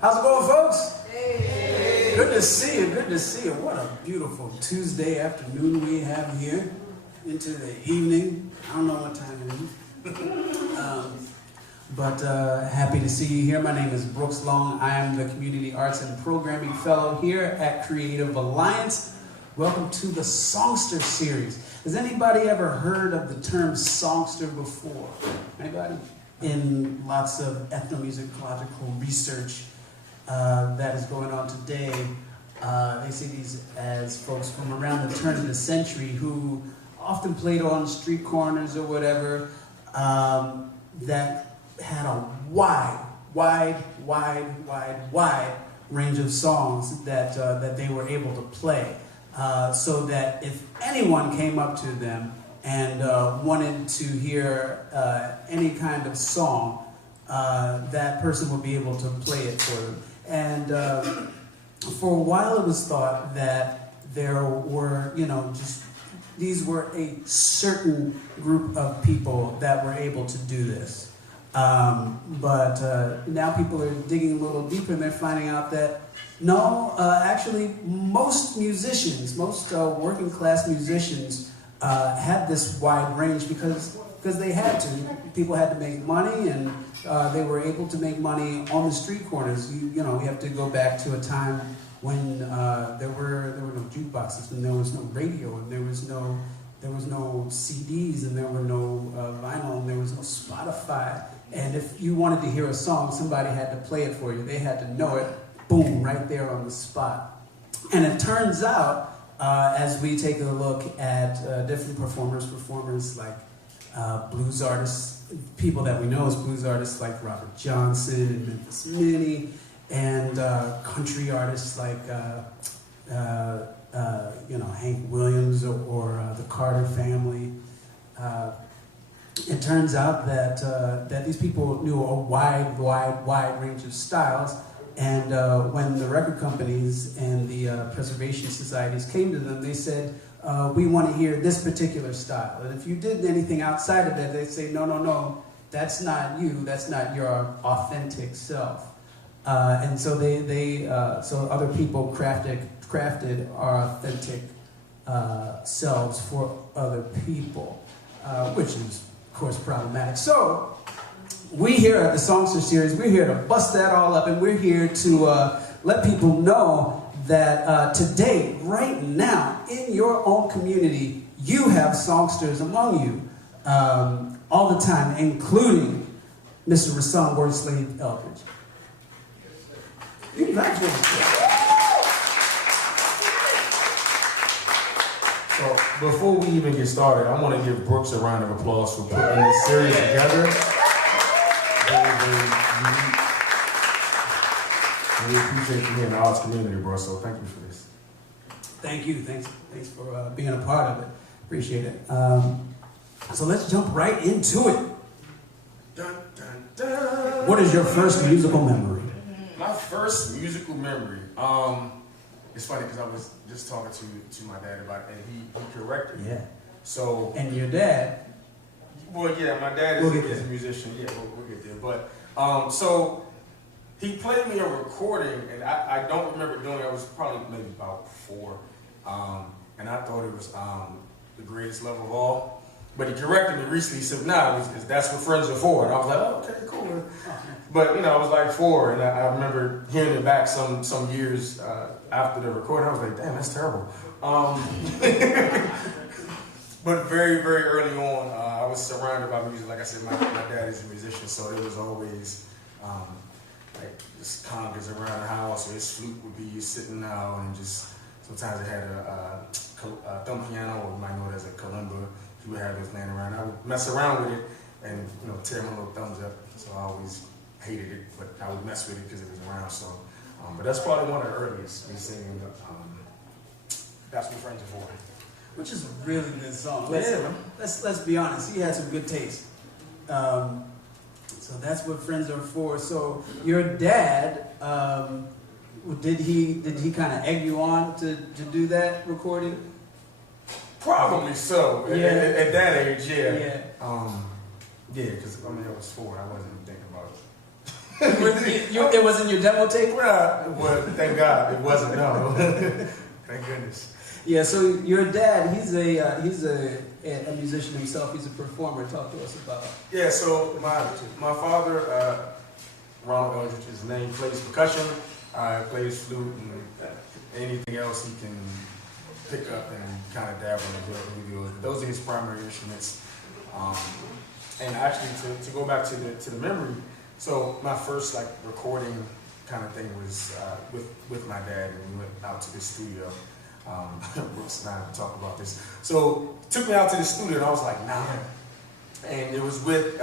How's it going, folks? Hey. Good to see you, good to see you. What a beautiful Tuesday afternoon we have here into the evening. I don't know what time it is. But happy to see you here. My name is Brooks Long. I am the Community Arts and Programming Fellow here at Creative Alliance. Welcome to the Songster Series. Has anybody ever heard of the term songster before? Anybody? In lots of ethnomusicological research that is going on today, they see these as folks from around the turn of the century who often played on street corners or whatever, that had a wide range of songs that they were able to play, so that if anyone came up to them and wanted to hear any kind of song, that person would be able to play it for them. And for a while it was thought that there were, these were a certain group of people that were able to do this. But now people are digging a little deeper and they're finding out that no, actually most musicians, most working class musicians had this wide range because they had to. People had to make money, and they were able to make money on the street corners. We have to go back to a time when there were no jukeboxes, and there was no radio, and there was no CDs, and there were no vinyl, and there was no Spotify. And if you wanted to hear a song, somebody had to play it for you. They had to know it, boom, right there on the spot. And it turns out, as we take a look at different performers like blues artists, people that we know as blues artists like Robert Johnson and Memphis Minnie, and country artists like Hank Williams or the Carter family. It turns out that these people knew a wide range of styles, and when the record companies and the preservation societies came to them, they said, we want to hear this particular style. And if you did anything outside of that, they'd say, no, that's not you, that's not your authentic self. And so so other people crafted our authentic selves for other people, which is, of course, problematic. So we here at the Songster Series, we're here to bust that all up, and we're here to let people know that today, right now, in your own community, you have songsters among you all the time, including Mr. Rasan Wordslave Eldridge. Exactly. So before we even get started, I want to give Brooks a round of applause for putting this series together. We appreciate you here in the arts community, bro, so thank you for this. Thank you. Thanks for being a part of it. Appreciate it. So let's jump right into it. Dun, dun, dun. What is your first musical memory? My first musical memory, it's funny because I was just talking to my dad about it, and he corrected me. Yeah. So. And your dad? Well, yeah, my dad is a musician. Yeah, we'll get there. But so he played me a recording, and I don't remember doing it. I was probably maybe about 4, and I thought it was the greatest love of all. But he corrected me recently. He said, "Nah, that's what friends are for." And I was like, "Oh, okay, cool." But I was like 4, and I remember hearing it back some years after the recording. I was like, "Damn, that's terrible." But very, very early on, I was surrounded by music. Like I said, my dad is a musician, so there was always like just congas around the house, or his flute would be sitting out, and just sometimes it had a thumb piano, or you might know it as a kalimba. He would have those laying around. I would mess around with it and tear my little thumbs up. So I always hated it, but I would mess with it because it was around. So, but that's probably one of the earliest me singing. That's what friends are for. Which is a really good song. Let's be honest. He had some good taste. So that's what friends are for. So your dad, did he kind of egg you on to do that recording? Probably so. Yeah. At that age, yeah. Yeah. Yeah, because I was 4. I wasn't thinking about it. It wasn't your demo tape? Well, thank God it wasn't, no. Thank goodness. Yeah, so your dad, he's a musician himself. He's a performer. Talk to us about it. Yeah, so my father, Ronald Eldridge, his name, plays percussion, plays flute, and anything else he can pick up and kind of dabble in whatever he does. Those are his primary instruments. And actually, to go back to the memory, so my first like recording kind of thing was with my dad, and we went out to the studio. Brooks and I talked about this. So took me out to the studio, and I was like 9, and it was with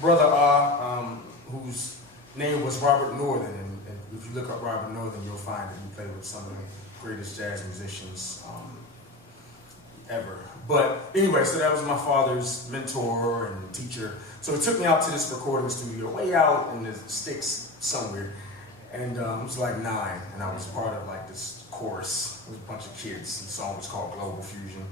Brother R, whose name was Robert Northern, and if you look up Robert Northern, you'll find that he played with some of the greatest jazz musicians ever. But anyway, so that was my father's mentor and teacher. So he took me out to this recording studio, way out in the sticks somewhere, and I was like 9, and I was part of like this chorus. It was a bunch of kids. The song was called Global Fusion.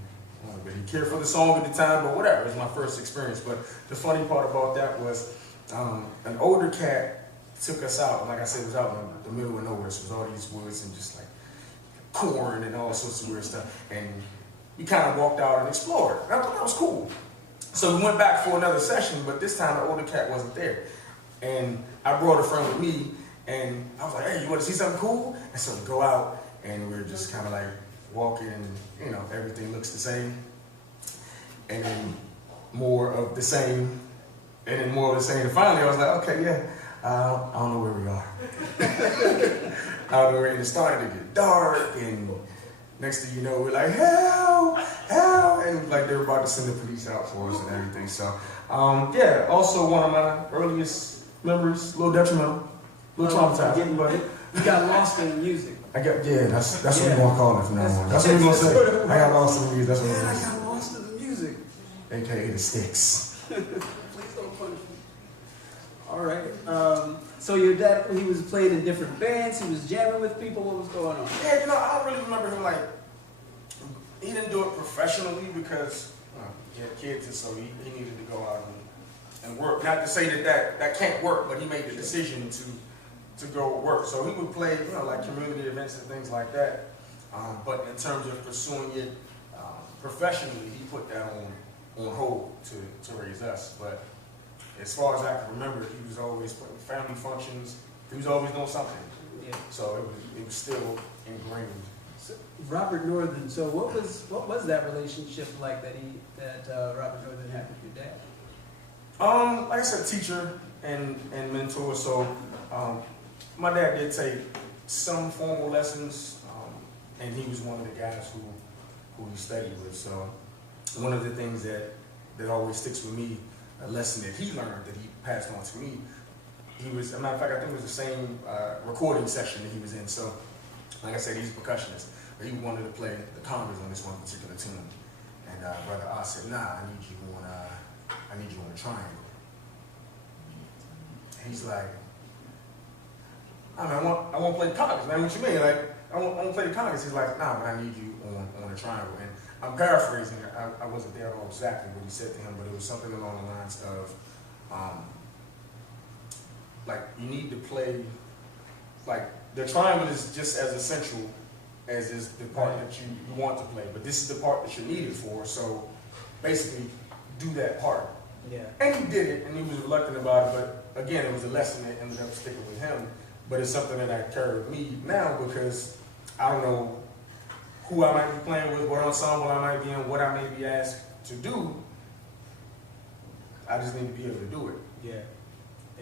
I don't really care for the song at the time, but whatever. It was my first experience. But the funny part about that was an older cat took us out. And like I said, it was out in the middle of nowhere. So it was all these woods and just like corn and all sorts of weird stuff. And we kind of walked out and explored. And I thought that was cool. So we went back for another session, but this time the older cat wasn't there. And I brought a friend with me, and I was like, hey, you want to see something cool? And so we go out, and we were just kind of like walking, and you know, everything looks the same. And then more of the same, and then more of the same. And finally I was like, okay, yeah, I don't know where we are. I don't know where it started to get dark, and next thing you know, we're like, help, help, and like they were about to send the police out for us and everything. So, yeah, also one of my earliest memories, a little detrimental, a little traumatizing, but you got lost in the music. that's what we're gonna call it from now on. That's what we're gonna say. I got lost in the music. That's what we're gonna say. I got lost in the music. AKA the sticks. Please don't punish me. All right. So your dad, he was playing in different bands. He was jamming with people. What was going on? Yeah, you know, I don't really remember him like. He didn't do it professionally because he had kids, and so he needed to go out and work. Not to say that can't work, but he made the decision to go work. So he would play, you know, like community events and things like that. But in terms of pursuing it professionally, he put that on hold to raise us. But as far as I can remember, he was always putting family functions. He was always doing something. Yeah. So it was still ingrained. So, Robert Northern. So what was that relationship like that Robert Northern had with your dad? Like I said, teacher and mentor. So my dad did take some formal lessons, and he was one of the guys who he studied with. So one of the things that always sticks with me, a lesson that he learned that he passed on to me, as a matter of fact, I think it was the same recording session that he was in. So like I said, he's a percussionist, but he wanted to play the congas on this one particular tune. And Brother I said, nah, I need you on a triangle. And he's like, I want to play the congas, man. What you mean? Like, I want to play the congas. He's like, nah, but I need you on a triangle. And I'm paraphrasing. I wasn't there all exactly what he said to him, but it was something along the lines of, like, you need to play, like, the triangle is just as essential as is the part that you want to play, but this is the part that you're needed for, so basically do that part. Yeah. And he did it, and he was reluctant about it, but again, it was a lesson that ended up sticking with him, but it's something that I carry with me now because I don't know who I might be playing with, what ensemble I might be in, what I may be asked to do. I just need to be able to do it. Yeah.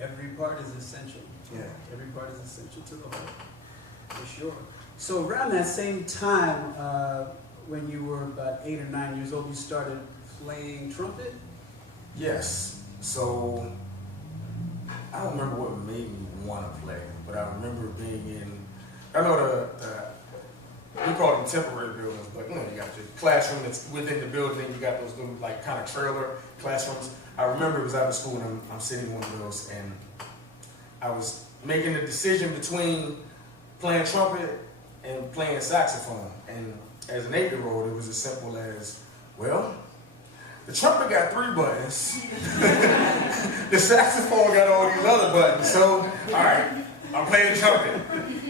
Every part is essential. Yeah. Every part is essential to the whole, for sure. So around that same time, when you were about 8 or 9 years old, you started playing trumpet? Yes. So I don't remember what made me want to play, but I remember being in, I know we call them temporary buildings, but you know, you got your classroom that's within the building, you got those little like kind of trailer classrooms. I remember it was out of school and I'm sitting in one of those, and I was making a decision between playing trumpet and playing saxophone. And as an 8-year-old, it was as simple as, well, The trumpet got 3 buttons. The saxophone got all these other buttons. So, all right, I'm playing the trumpet.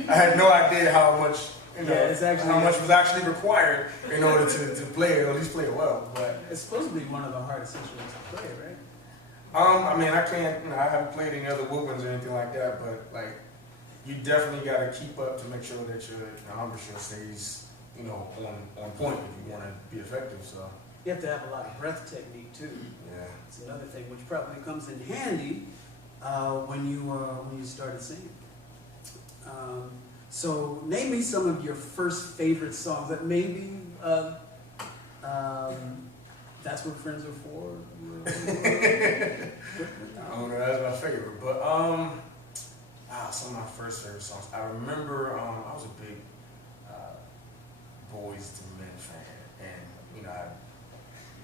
I had no idea how much, how much was actually required in order to play it, or at least play it well. But it's supposed to be one of the hardest instruments to play, right? I mean, I can't, I haven't played any other woodwinds or anything like that, but like, you definitely got to keep up to make sure that your embouchure stays, on point if you want to be effective. So you have to have a lot of breath technique too. Yeah, it's another thing which probably comes in handy when you started singing. So name me some of your first favorite songs that maybe That's What Friends Are For. I don't know, that's my favorite, but some of my first favorite songs. I remember I was a big Boys to Men fan, and I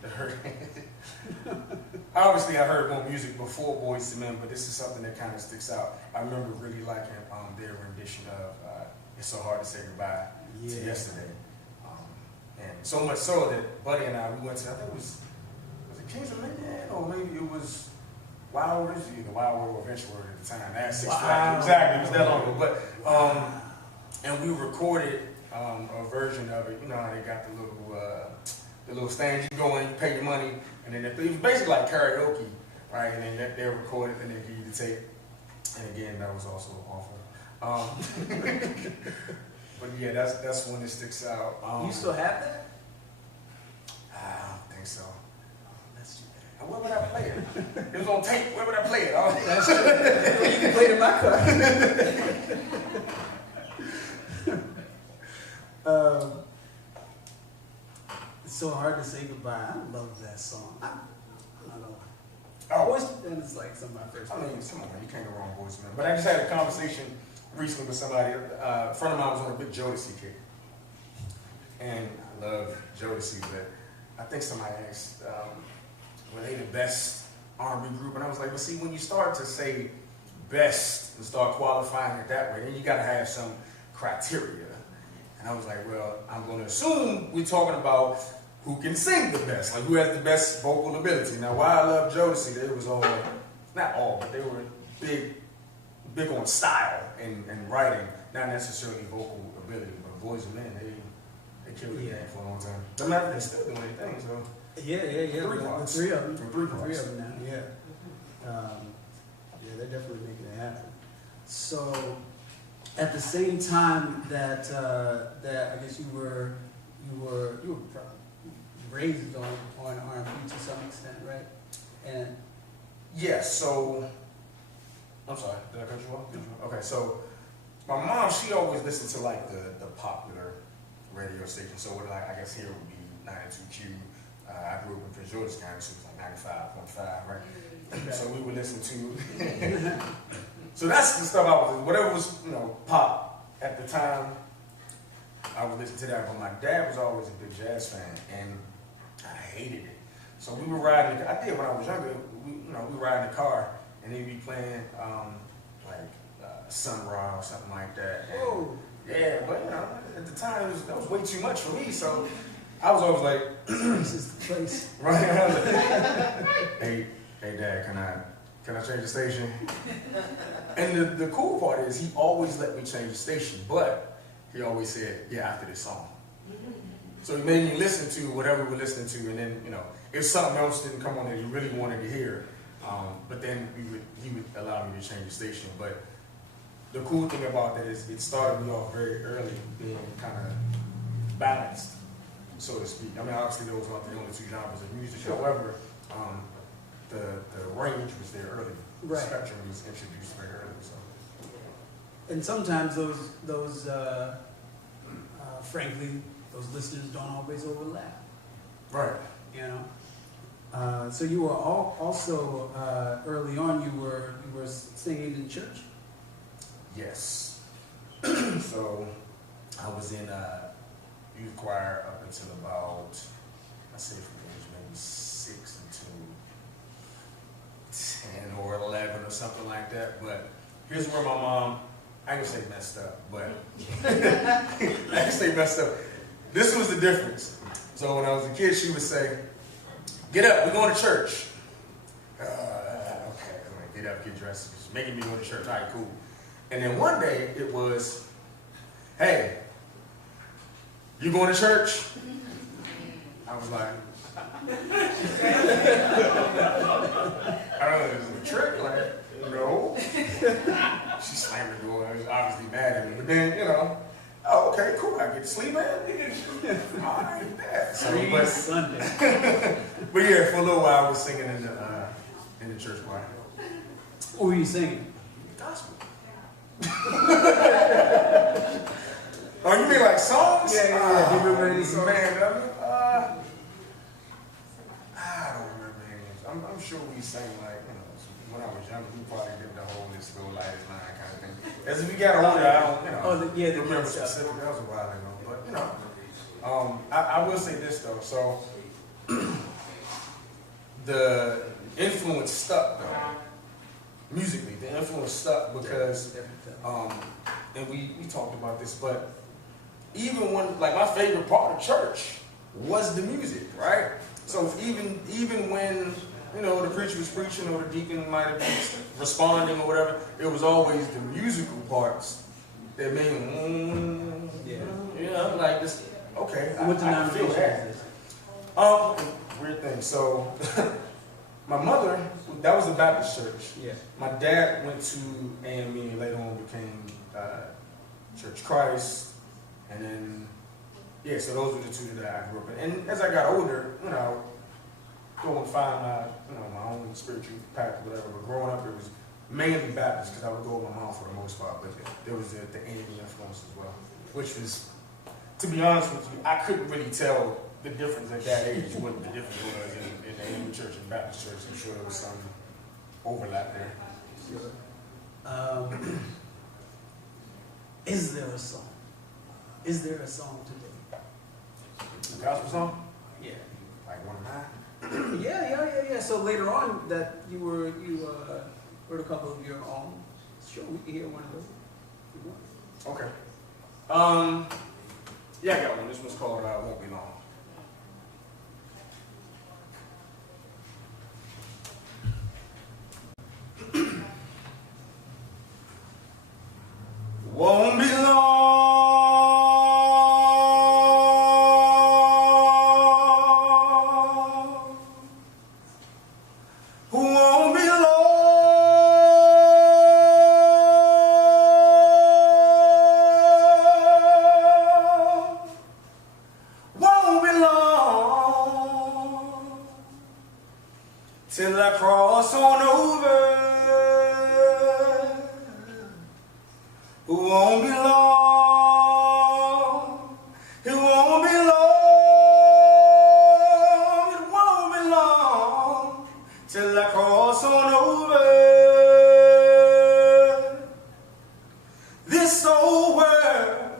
heard obviously I heard more music before Boys to Men, but this is something that kind of sticks out. I remember really liking their rendition of "It's So Hard to Say Goodbye to Yesterday," and so much so that Buddy and I, we went to, I think was it Kings of Leon, or maybe it was Wild World, either Wild World or Adventure World at the time. That's Six Flags. Exactly, it was that long ago. But and we recorded a version of it. You know how they got the little stands, you go in, you pay your money, and then it was basically like karaoke, right? And then they'll record it, and they give you the tape. And again, that was also awful. But yeah, that's one that sticks out. You still have that? I don't think so. That's too bad. Where would I play it? It was on tape. Where would I play it? That's true. You can play it in my car. It's So Hard to Say Goodbye. I love that song. I don't know. Boys to Men is like some of my first. I mean, come on, man, you can't go wrong, Boys to Men. But I just had a conversation recently with somebody. A friend of mine was on a big Jodeci kick, and I love Jodeci, but I think somebody asked, were they the best R&B group? And I was like, well, see, when you start to say best and start qualifying it that way, then you got to have some criteria. And I was like, well, I'm going to assume we're talking about who can sing the best, like who has the best vocal ability. Now, why I love Jodeci, they was all, not all, but they were big on style and writing, not necessarily vocal ability. But Boys and Men, they killed the game for a long time. They're still doing their thing, so. Yeah. The three of them. Three of them now, yeah. They're definitely making it happen. So, at the same time that I guess you were probably raised on R&B to some extent, right? And yes. So, I'm sorry. Did I cut you off? Okay. So, my mom, she always listened to like the popular radio station. So, what I guess here would be 92Q. I grew up in Prince George's County, so it was like 95.5, right? Okay. So we would listen to. So that's the stuff I was, whatever was, pop at the time, I would listen to that. But my dad was always a big jazz fan, and I hated it. So we were riding, I did when I was younger, we ride in the car, and he'd be playing, Sun Ra or something like that. And, yeah, but, at the time, that was way too much for me, so I was always like, this is the place. Right? Hey, Dad, can I change the station? And the cool part is he always let me change the station, but he always said, yeah, after this song. So he made me listen to whatever we were listening to, and then, if something else didn't come on that you really wanted to hear, but then he would allow me to change the station. But the cool thing about that is it started me off very early, being kind of balanced, so to speak. I mean, obviously those aren't the only two genres of music. However, the range was there early. Right. The spectrum was introduced very early. So. And sometimes those frankly, those listeners don't always overlap. Right. So you were also early on. You were singing in church. Yes. So I was in youth choir up until about, I say from age maybe 6 until 10 or 11 or something like that. But here's where my mom, I ain't gonna say messed up, but I ain't gonna say messed up. This was the difference. So when I was a kid, she would say, get up, we're going to church. Okay, I'm gonna get up, get dressed. Just making me go to church. All right, cool. And then one day it was, hey, you going to church? I was like, I don't know, is it a trick? Like, no. She slammed the door. I was obviously mad at me. But then, you know, oh, okay, cool. I get to sleep, man. All right, bad. So, Sunday. but yeah, for a little while I was singing in the church choir. What were you singing? Gospel. Oh, you mean like songs? Yeah. Do you remember any songs? Man, I don't remember any. I'm sure we sang like, you know, when I was younger, we probably did the whole "Let's Go Light Line" kind of thing. As we got older, I don't, you know, the remember specifically. That was a while ago, but you know, I will say this though. So the influence stuck though. Musically, the influence stuck because, and we talked about this, but even when, like, my favorite part of church was the music, right? So even when, you know, the preacher was preaching or the deacon might have been responding or whatever, it was always the musical parts that made me, you know, like this, okay, What I feel that. Weird thing, so my mother, that was a Baptist church. Yeah. My dad went to AME and later on became Church Christ. And then, yeah, so those were the two that I grew up in. And as I got older, you know, go and find my own spiritual path or whatever. But growing up, it was mainly Baptist because I would go with my mom for the most part. But there was the AME influence as well, which was, to be honest with you, I couldn't really tell the difference at that age, what the difference was in the AME church and Baptist church. I'm sure there was some overlap there. Is there a song? Is there a song today? A gospel song? Yeah. Like one of mine? Yeah. So later on, that you wrote a couple of your own. Sure, we can hear one of those. If you want. Okay. Yeah, I got one. This one's called "Won't Be Long." Won't be long. Won't be long. Won't be long till I cross on over. It won't be long, it won't be long, it won't be long till I cross on over. This old world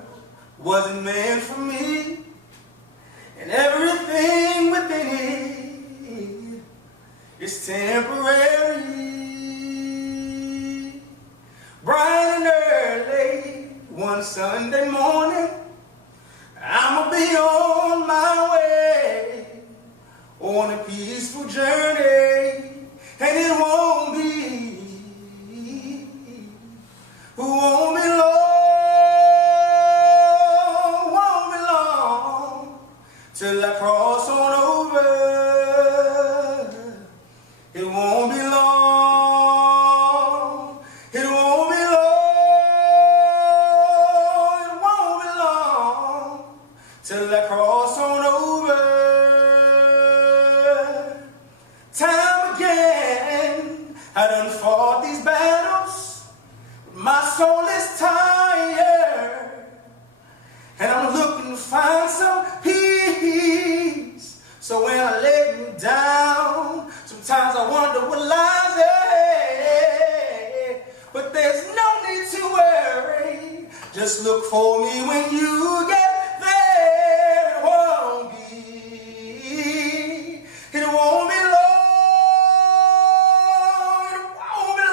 wasn't meant for me, and everything within it is temporary. Bright and early, one Sunday morning, I'ma be on my way, on a peaceful journey, and it won't be long, till I cross on over. It won't be long, it won't be long, it won't be long, till I cross on over. Time again, I done fought these battles, my soul is tired, and I'm looking to find some peace. So when I lay me down, sometimes I wonder what lies ahead. But there's no need to worry, just look for me when you get there. It won't be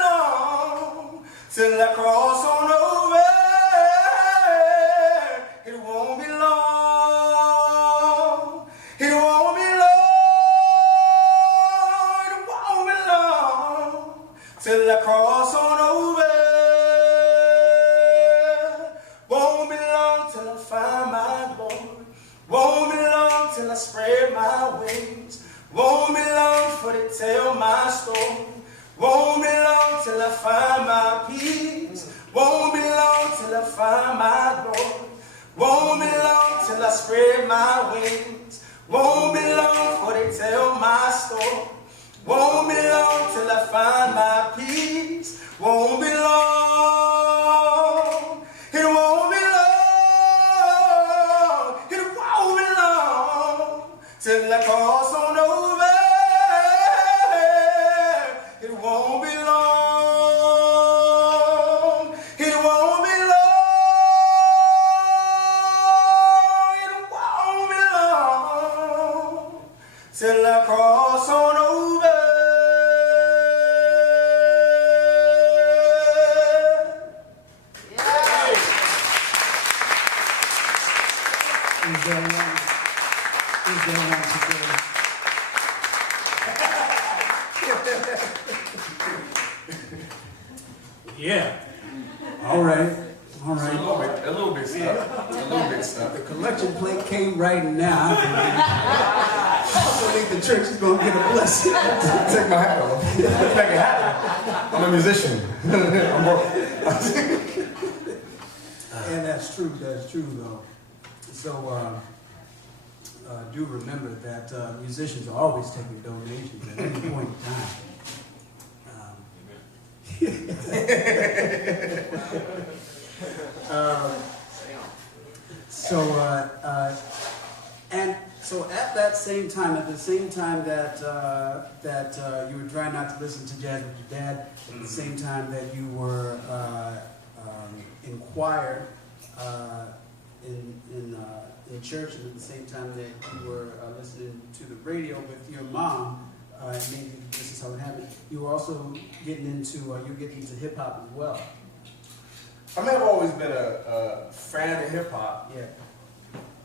long, till I cross on over. It won't be long, it won't be long, till I cross on over. Won't be long till I find my glory. Won't be long till I spread my wings. Won't be long for to tell my story. Won't be long till I find my peace. Won't be long till I find my glory. Won't be long till I spread my wings. Won't be long for they tell my story. Won't be long till I find my peace. Won't be long. It won't be long. It won't be long till I cross on over. It won't be long. It won't be long. Till I cross on over. Yeah. Is there one today? Yeah. All right. All right. A little bit stuff. A little bit stuff. The collection plate came right now. I believe the church is going to get a blessing. Take my hat off. Take a hat off. I'm a musician. I'm broke. And that's true. That's true, though. So do remember that musicians are always taking donations at any point in time. So at that same time, at the same time that you were trying not to listen to jazz with your dad, at the same time that you were in choir in church, and at the same time that you were listening to the radio with your mom, maybe this is how it happened. You were also getting into hip hop as well. I mean, I've always been a fan of hip hop. Yeah.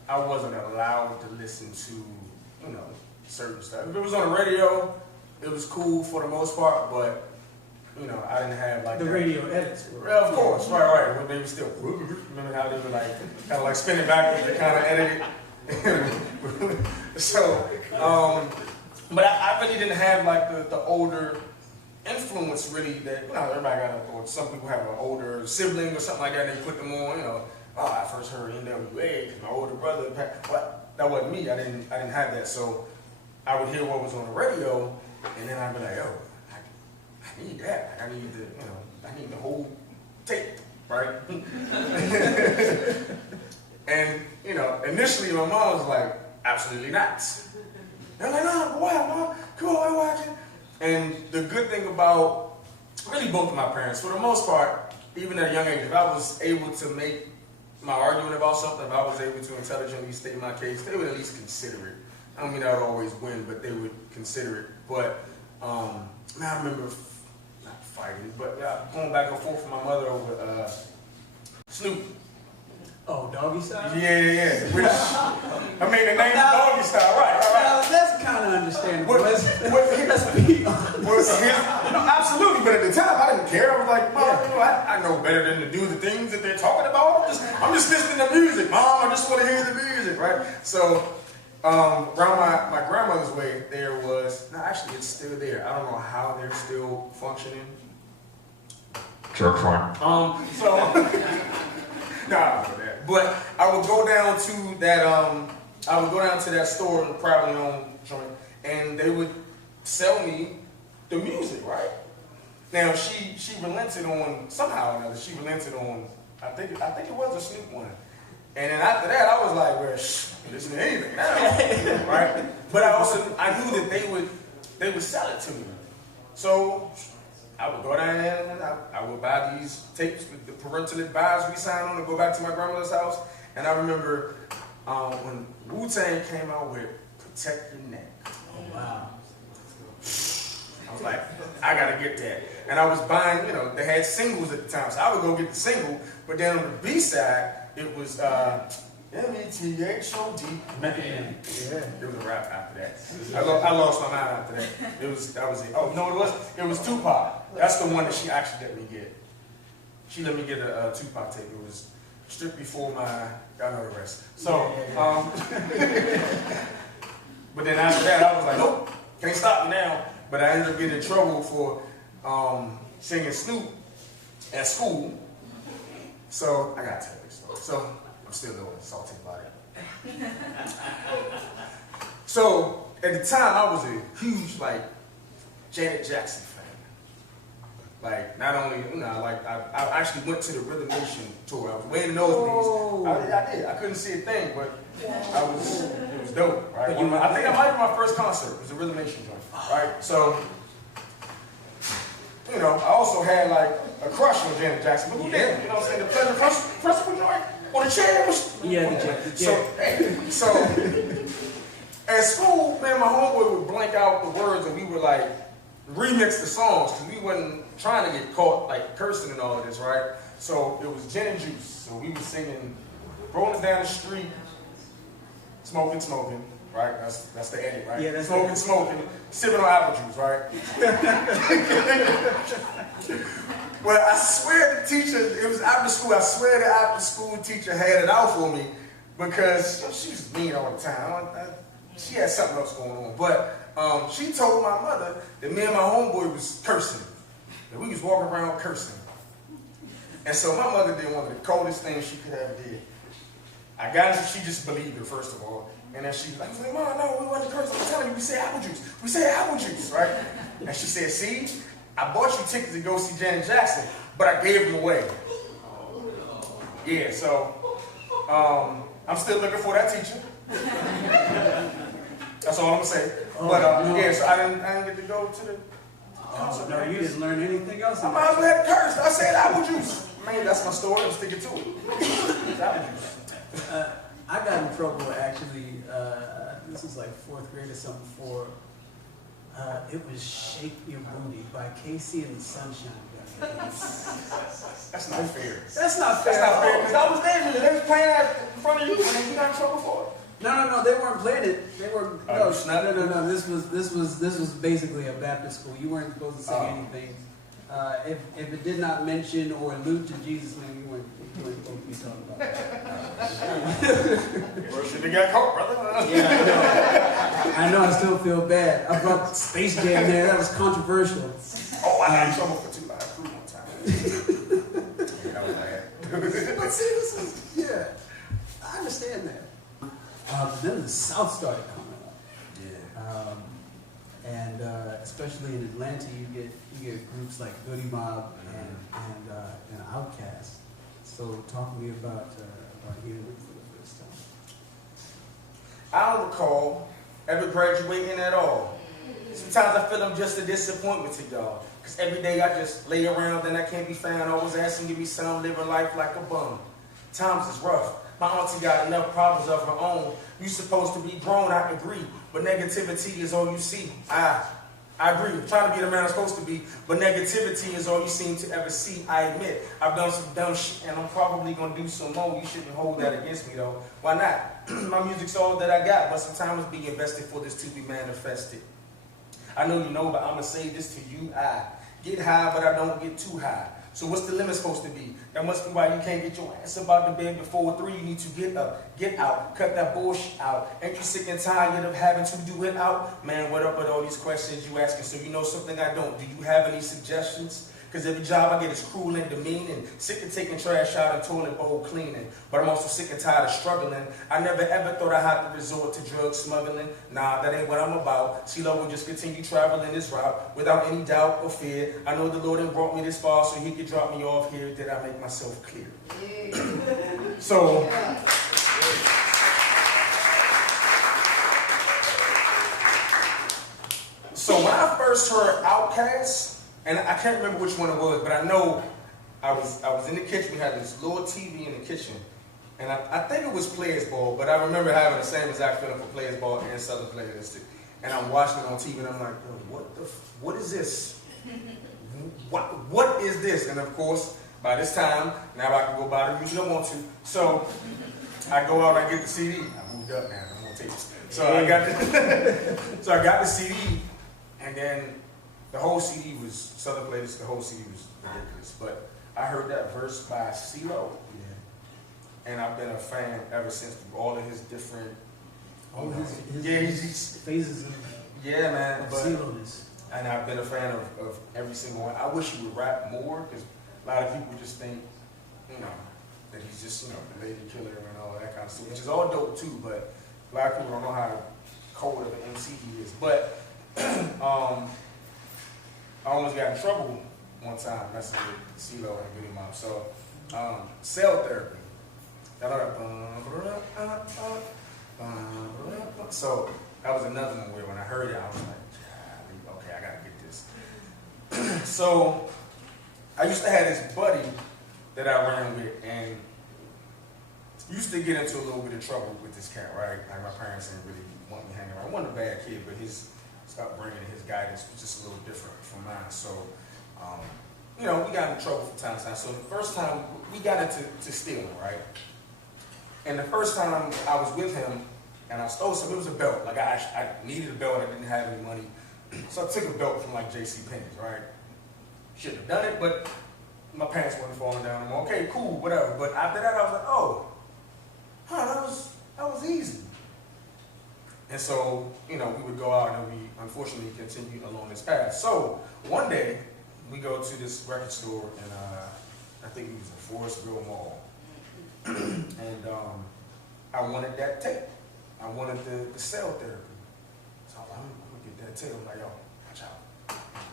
I wasn't allowed to listen to, certain stuff. If it was on the radio, it was cool for the most part, but, I didn't have like the that. radio edits. Well, of course, right. But they were still, remember how they were kind of like spinning backwards to kind of edit it? So, but I really didn't have like the older influence really that, everybody got, or some people have an older sibling or something like that, and they put them on, I first heard NWA because my older brother, but that wasn't me. I didn't have that. So I would hear what was on the radio, and then I'd be like, I need that. I need the whole tape, right? And initially my mom was like, absolutely not. And I'm like, no, why, Mom? Come on, I'm watching. And the good thing about really both of my parents, for the most part, even at a young age, if I was able to make my argument about something, if I was able to intelligently state my case, they would at least consider it. I don't mean I would always win, but they would consider it. But I remember not fighting, but going back and forth with my mother over Snoop. Oh, Doggy Style? Yeah. Which, the name Doggy Style, right. Well, that's kind of understandable. Absolutely, but at the time I didn't care. I was like, Mom, I know better than to do the things that they're talking about. I'm just listening to music, Mom. I just want to hear the music, right? So, around my grandmother's way, there was, actually it's still there. I don't know how they're still functioning. Sure, fine. But I would go down to that. I would go down to that store, privately owned joint, and they would sell me the music. Right now, she relented on somehow or another. She relented on I think it was a Snoop one, and then after that, I was like, well, listen to anything now, right? But I knew that they would sell it to me, so I would go down there and I would buy these tapes with the parental advisory sign on and go back to my grandmother's house. And I remember when Wu-Tang came out with Protect Your Neck. Oh, wow. I was like, I gotta get that. And I was buying, they had singles at the time. So I would go get the single, but then on the B-side, it was M-E-T-H-O-D. Yeah. It was a rap after that. I lost my mind after that. That was it. Oh, no, it was Tupac. That's the one that she actually let me get. She let me get a Tupac tape. It was strictly for my, y'all know the rest. So, but then after that, I was like, nope, can't stop me now. But I ended up getting in trouble for singing Snoop at school. So I gotta tell you this story. So I'm still doing salty about it. So at the time, I was a huge Janet Jackson fan. Like, not only, I actually went to the Rhythm Nation tour. I was way in those days. I did. I couldn't see a thing, but it was dope, right? I think I might have my first concert. It was a Rhythm Nation joint, right? So, I also had a crush on Janet Jackson. But who didn't? You know what I'm saying? The Pleasure Principle joint on the chair was. Yeah, the chair. So at school, man, my homeboy would blank out the words and we would remix the songs because we wasn't trying to get caught cursing and all of this, right? So it was gin and juice. So we were singing, rolling down the street, smoking, right? That's the edit, right? Yeah, that's smoking, sipping on apple juice, right? Well, I swear the teacher, it was after school, I swear the after school teacher had it out for me because she was mean all the time. She had something else going on. But she told my mother that me and my homeboy was cursing. That we was walking around cursing. And so my mother did one of the coldest things she could ever did. I got it, she just believed her, first of all. And then she was like, Mom, no, we wasn't cursing. I'm telling you, we say apple juice. We say apple juice, right? And she said, see, I bought you tickets to go see Janet Jackson, but I gave them away. Yeah, so I'm still looking for that teacher. That's all I'm gonna say. Yeah, so I didn't get to go to the concert. No, you didn't learn anything else. I might as well have cursed. I said apple juice. Man, that's my story. I'm sticking to it. It's apple juice. I got in trouble actually. This was fourth grade or something for. It was "Shake Your Booty" by Casey and the Sunshine Guys. That's not fair. That's not fair. That's not fair. Because I was there. They was playing that in front of you, and you got in trouble for it. No, they weren't playing it. They were no. This was basically a Baptist school. You weren't supposed to sing anything. If it did not mention or allude to Jesus' name, you weren't supposed to be talking about it. Well, should have got caught, brother. Yeah, I know. I still feel bad. I brought Space Jam there. That was controversial. Oh, I got in trouble for 2 Live Crew one time. That was bad. But see, this is I understand that. Then the South started coming up. Yeah. And especially in Atlanta, you get groups like Goody Mob and Outkast. So talk to me about hearing them for the first time. I don't recall ever graduating at all. Sometimes I feel I'm just a disappointment to y'all. Because every day I just lay around and I can't be found. Always asking to be some, living life like a bum. Times is rough. My auntie got enough problems of her own. You supposed to be grown, I agree. But negativity is all you see. I agree. I'm trying to be the man I'm supposed to be. But negativity is all you seem to ever see. I admit, I've done some dumb shit and I'm probably going to do some more. You shouldn't hold that against me though. Why not? My music's all that I got. But sometimes it's being invested for this to be manifested. I know you know, but I'm going to say this to you. I get high, but I don't get too high. So what's the limit supposed to be? That must be why you can't get your ass up out the bed before 3. You need to get up, get out, cut that bullshit out. Ain't you sick and tired of having to do it out? Man, what up with all these questions you asking? So you know something I don't. Do you have any suggestions? Because every job I get is cruel and demeaning. Sick of taking trash out and toilet bowl cleaning. But I'm also sick and tired of struggling. I never ever thought I had to resort to drug smuggling. Nah, that ain't what I'm about. See, Lord will just continue traveling this route without any doubt or fear. I know the Lord had brought me this far so he could drop me off here. Did I make myself clear? So, when I first heard Outkast, and I can't remember which one it was, but I know I was in the kitchen. We had this little TV in the kitchen. And I think it was Players Ball, but I remember having the same exact feeling for Players Ball and Southern Players. And I'm watching it on TV and I'm like, what is this? What is this? And of course, by this time, now I can go buy the music I want to. So I go out, I get the CD. I moved up now, I'm on tapes. So I got the CD, and then the whole CD was Southern Playlist. The whole CD was ridiculous. But I heard that verse by CeeLo, and I've been a fan ever since. Through all of his different, his phases of man. But CeeLo-ness. and I've been a fan of every single one. I wish he would rap more because a lot of people just think, that he's just the lady killer and all that kind of stuff, which is all dope too. But a lot of people don't know how cold of an MC he is. But I almost got in trouble one time messing with CeeLo and Goody Mob. So, cell therapy. So that was another one where when I heard it, I was like, okay, I gotta get this. So I used to have this buddy that I ran with, and used to get into a little bit of trouble with this cat, right? Like my parents didn't really want me hanging around. I wasn't a bad kid, but his upbringing and his guidance was just a little different from mine. So, we got in trouble from time to time. So the first time we got into stealing, right? And the first time I was with him and I stole something, it was a belt. Like I needed a belt, I didn't have any money. So I took a belt from like J.C. Penney's, right? Shouldn't have done it, but my pants weren't falling down. I'm okay, cool, whatever. But after that, I was like, that was easy. And so, we would go out and we unfortunately continued along this path. So one day, we go to this record store and I think it was in Forestville Mall. And I wanted that tape. I wanted the cell therapy. So I'm like, I'm gonna get that tape. I'm like, yo, watch out,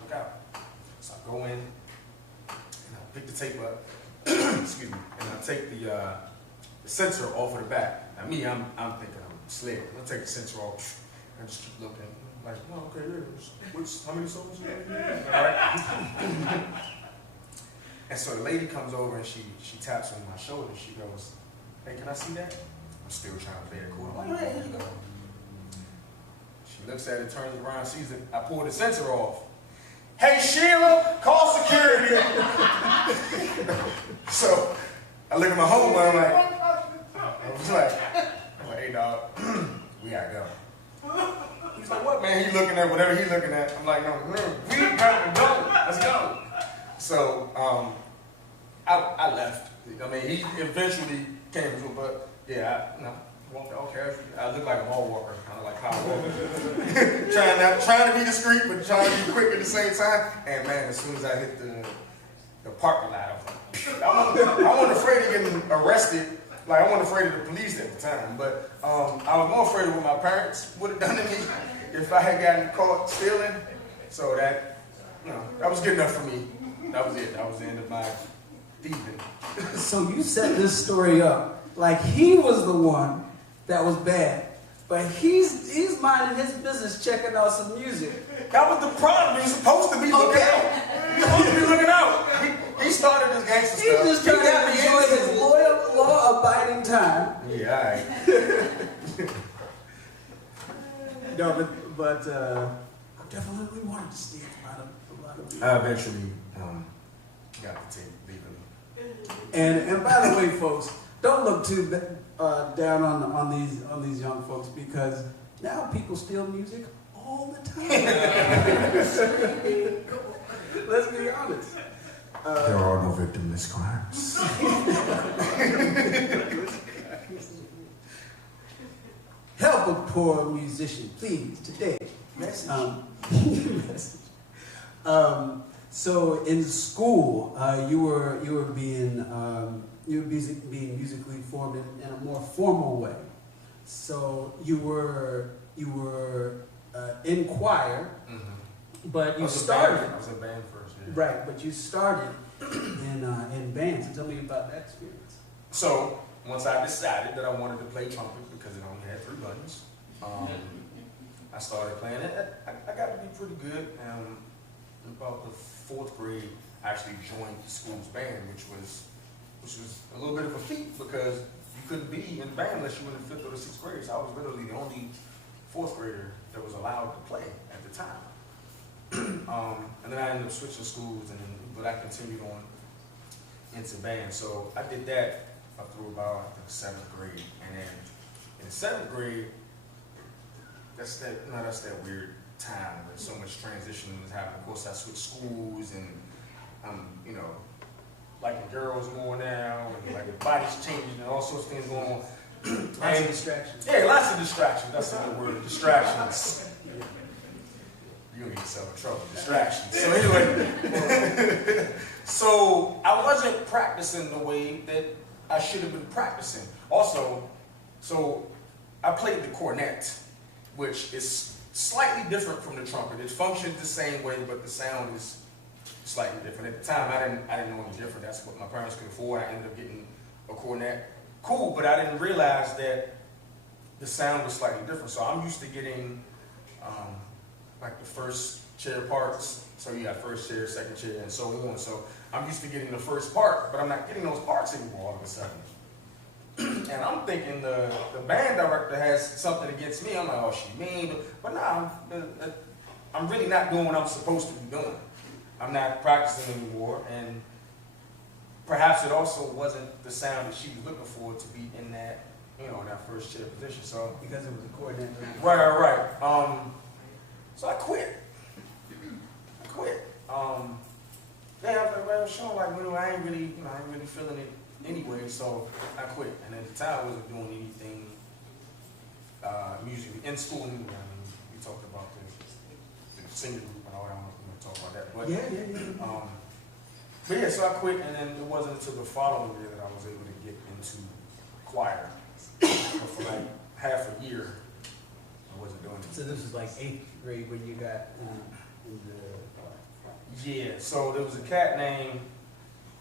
look out. So I go in and I pick the tape up, excuse me, and I take the sensor off of the back. Now me, I'm thinking I'm slick. I'm gonna take the sensor off. I just keep looking. I'm like, oh, okay, yeah. How many songs you have? All right. And so the lady comes over and she taps on my shoulder. She goes, hey, can I see that? I'm still trying to play it cool. I'm like, hey, here you go. She looks at it, turns around, sees it. I pull the sensor off. Hey, Sheila, call security. So I look at my homeboy, I'm like, hey, dog, we gotta go. He's like, what, man? He's looking at whatever he's looking at. I'm like, no, we gotta go. Let's go. So I left. I mean, he eventually came to, but yeah, I walked out casually. I look like a mall walker, kind of like Kyle Walker. trying to be discreet, but trying to be quick at the same time. And man, as soon as I hit the parking lot, I was like, I wasn't afraid of getting arrested. Like, I wasn't afraid of the police at the time, but I was more afraid of what my parents would have done to me if I had gotten caught stealing. So that was good enough for me. That was it. That was the end of my thieving. So you set this story up like he was the one that was bad, but he's minding his business, checking out some music. That was the problem. You're supposed to be looking out. You're supposed to be looking out. He started this gangster stuff. He's just trying to enjoy his law-abiding time. Yeah, all right. No, but I definitely wanted to steal a lot of people. I eventually got the tape legally. And by the way, folks, don't look too down on these young folks, because now people steal music all the time. Let's be honest. There are no victimless crimes. Help a poor musician, please, today. Message. So in school, you were being musically formed in a more formal way. So you were in choir, but you started. I was in band first. Yeah. Right, but you started in bands. So tell me about that experience. So once I decided that I wanted to play trumpet because it only had 3 buttons, I started playing it. I got to be pretty good. In about the 4th grade, I actually joined the school's band, which was a little bit of a feat because you couldn't be in band unless you were in the 5th or the 6th grade. So I was literally the only 4th grader that was allowed to play at the time. And then I ended up switching schools, but I continued on into band. So I did that up through about, I think, 7th grade. And then in 7th grade, that's that weird time where so much transition was happening. Of course, I switched schools, and I'm, you know, liking girls more now, and like the body's changing, and all sorts of things going on. Lots of distractions. Yeah, lots of distractions. That's a good word. Distractions. You're gonna get yourself in trouble. Distractions. So anyway, so I wasn't practicing the way that I should have been practicing. Also, so I played the cornet, which is slightly different from the trumpet. It functions the same way, but the sound is slightly different. At the time, I didn't know any different. That's what my parents could afford. I ended up getting a cornet. Cool, but I didn't realize that the sound was slightly different. So I'm used to getting like the first chair parts. So you got first chair, second chair, and so on. So I'm used to getting the first part, but I'm not getting those parts anymore all of a sudden. And I'm thinking the band director has something against me. I'm like, oh, she mean, but nah, I'm really not doing what I'm supposed to be doing. I'm not practicing anymore, and perhaps it also wasn't the sound that she was looking for to be in that, you know, in that first chair position. So Because it was a cornet. right. So I quit. Yeah, I was like, well, Sean, like, I ain't really feeling it anyway. So I quit. And at the time, I wasn't doing anything music in school. I mean, we talked about the singing group and all that. I'm not going to talk about that. But But yeah, so I quit, and then it wasn't until the following year that I was able to get into choir. But for like half a year, I wasn't doing it. So this was like 8th grade when you got into Yeah, so there was a cat named,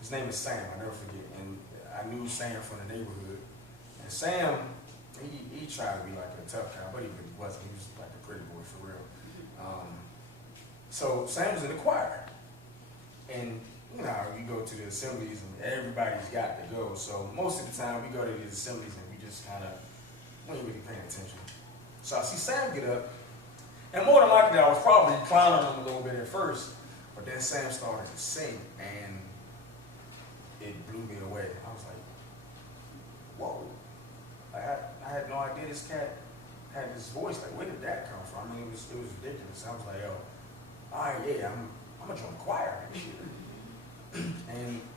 his name is Sam, I never forget, and I knew Sam from the neighborhood. And Sam, he tried to be like a tough guy, but he really wasn't. He was like a pretty boy for real. So Sam was in the choir, and you know, you go to the assemblies and everybody's got to go. So most of the time we go to these assemblies and we just kind of, we ain't really paying attention. So I see Sam get up, and more than likely I was probably clowning him a little bit at first, but then Sam started to sing, and it blew me away. I was like, whoa. I had no idea this cat had this voice. Like, where did that come from? I mean, it was ridiculous. I was like, yo, all right, yeah, I'm gonna join the choir next year.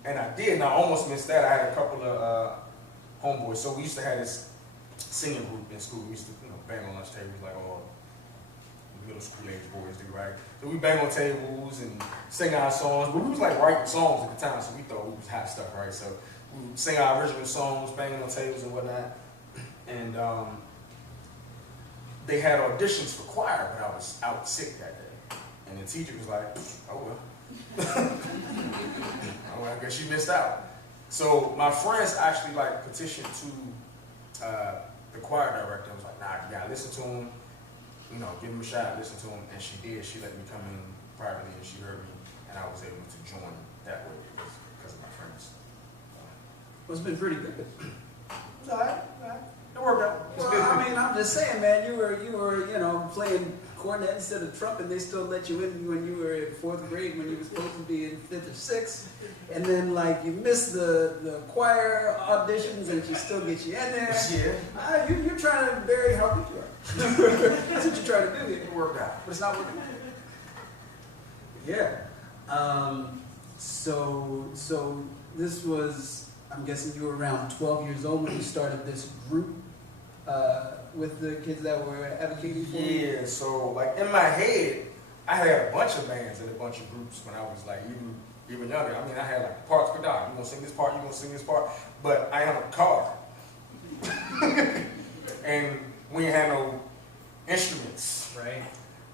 And I did, and I almost missed that. I had a couple of homeboys. So we used to have this singing group in school. We used to, you know, bang on lunch tables like all middle school age boys do, right? So we bang on tables and sing our songs. But we was like writing songs at the time, so we thought we was hot stuff, right? So we would sing our original songs, banging on tables and whatnot. And they had auditions for choir, but I was out sick that day. And the teacher was like, oh well. Oh, I guess you missed out. So my friends actually like petitioned to the choir director. I was like, nah, you gotta listen to him, you know, give him a shot, listen to him. And she did. She let me come in privately, and she heard me, and I was able to join that way because of my friends. Well, it's been pretty good. It's all right. It worked out. Well, I mean, I'm just saying, man, you were, you know, playing cornet instead of trumpet. They still let you in when you were in 4th grade when you were supposed to be in 5th or 6th. And then, like, you missed the choir auditions and she still gets you in there. Yeah. You're trying to bury how good you are. That's what you're trying to do here. It worked out. But it's not working. Yeah. So this was, I'm guessing you were around 12 years old when you started this group with the kids that were advocating for you? Yeah, so like in my head, I had a bunch of bands and a bunch of groups when I was like even younger. I mean, I had like parts per dog. You gonna sing this part, you gonna sing this part, but I am a car. And we ain't had no instruments. Right.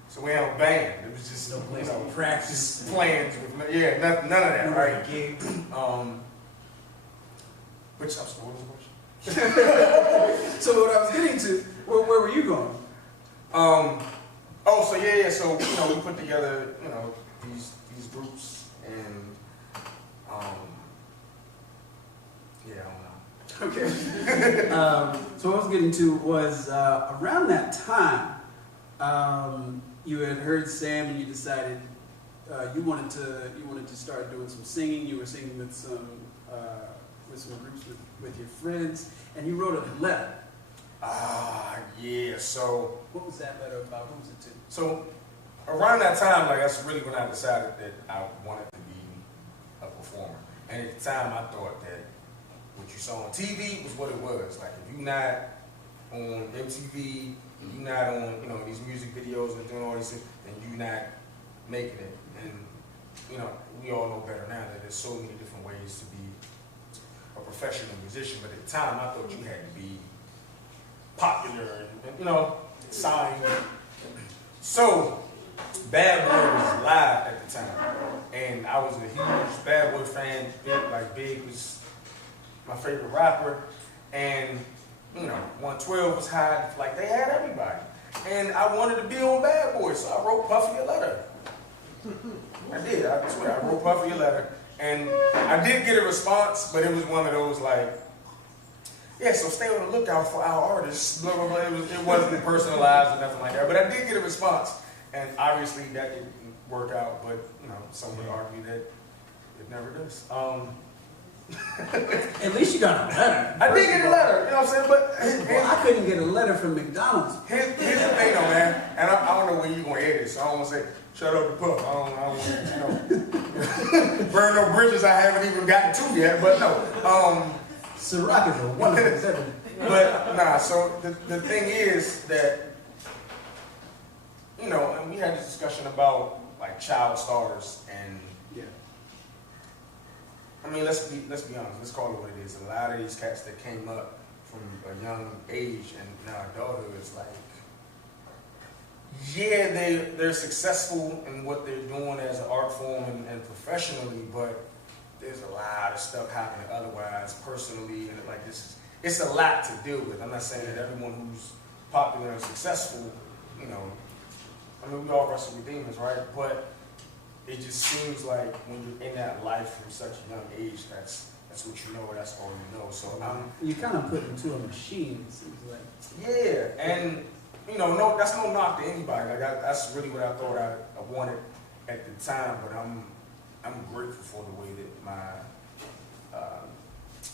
So we had a band. It was just No place you know, to practice. just plans with none of that, right? Gig. Which I'm sorry, what was the question? So what I was getting to, where were you going? So yeah, so you know, we put together, you know, these groups, and yeah, I don't know. Okay. So what I was getting to was around that time, you had heard Sam and you decided you wanted to start doing some singing. You were singing with some groups with your friends, and you wrote a letter. Yeah, so what was that letter about? Who was it to? So around that time, like that's really when I decided that I wanted to be a performer. And at the time, I thought that what you saw on TV was what it was. Like if you're not on MTV, if you're not on, you know, these music videos and doing all these things, then you're not making it. And you know, we all know better now that there's so many different ways to be a professional musician. But at the time, I thought you had to be popular and you know, signed. So Bad Boy was live at the time, and I was a huge Bad Boy fan. Big was my favorite rapper, and you know, 112 was high. Like they had everybody, and I wanted to be on Bad Boy, so I wrote Puffy a letter. I did. I swear, I wrote Puffy a letter, and I did get a response, but it was one of those like, yeah, so stay on the lookout for our artists. Blah, blah, blah. It wasn't personalized or nothing like that, but I did get a response. And obviously that didn't work out, but you know, some would argue that it never does. At least you got a letter. I did get a letter, you know what I'm saying? But well, I couldn't get a letter from McDonald's. Here's the thing though, man, and I don't know when you're gonna edit, so I don't want to say, shut up the puff. I don't want to, you know, burn no bridges I haven't even gotten to yet, but no. Ciroc is a wonderful setting. But nah, so the thing is that, you know, and we had this discussion about like child stars, and yeah, I mean, let's be honest. Let's call it what it is. A lot of these cats that came up from a young age and now adulthood is like, yeah, they're successful in what they're doing as an art form and professionally, but there's a lot of stuff happening otherwise, personally, and like it's a lot to deal with. I'm not saying that everyone who's popular and successful, you know. I mean, we all wrestle with demons, right? But it just seems like when you're in that life from such a young age, that's what you know, that's all you know. So you kind of put into a machine, it seems like. Yeah, and you know, no, that's no knock to anybody. Like that's really what I thought I wanted at the time. But I'm grateful for the way that my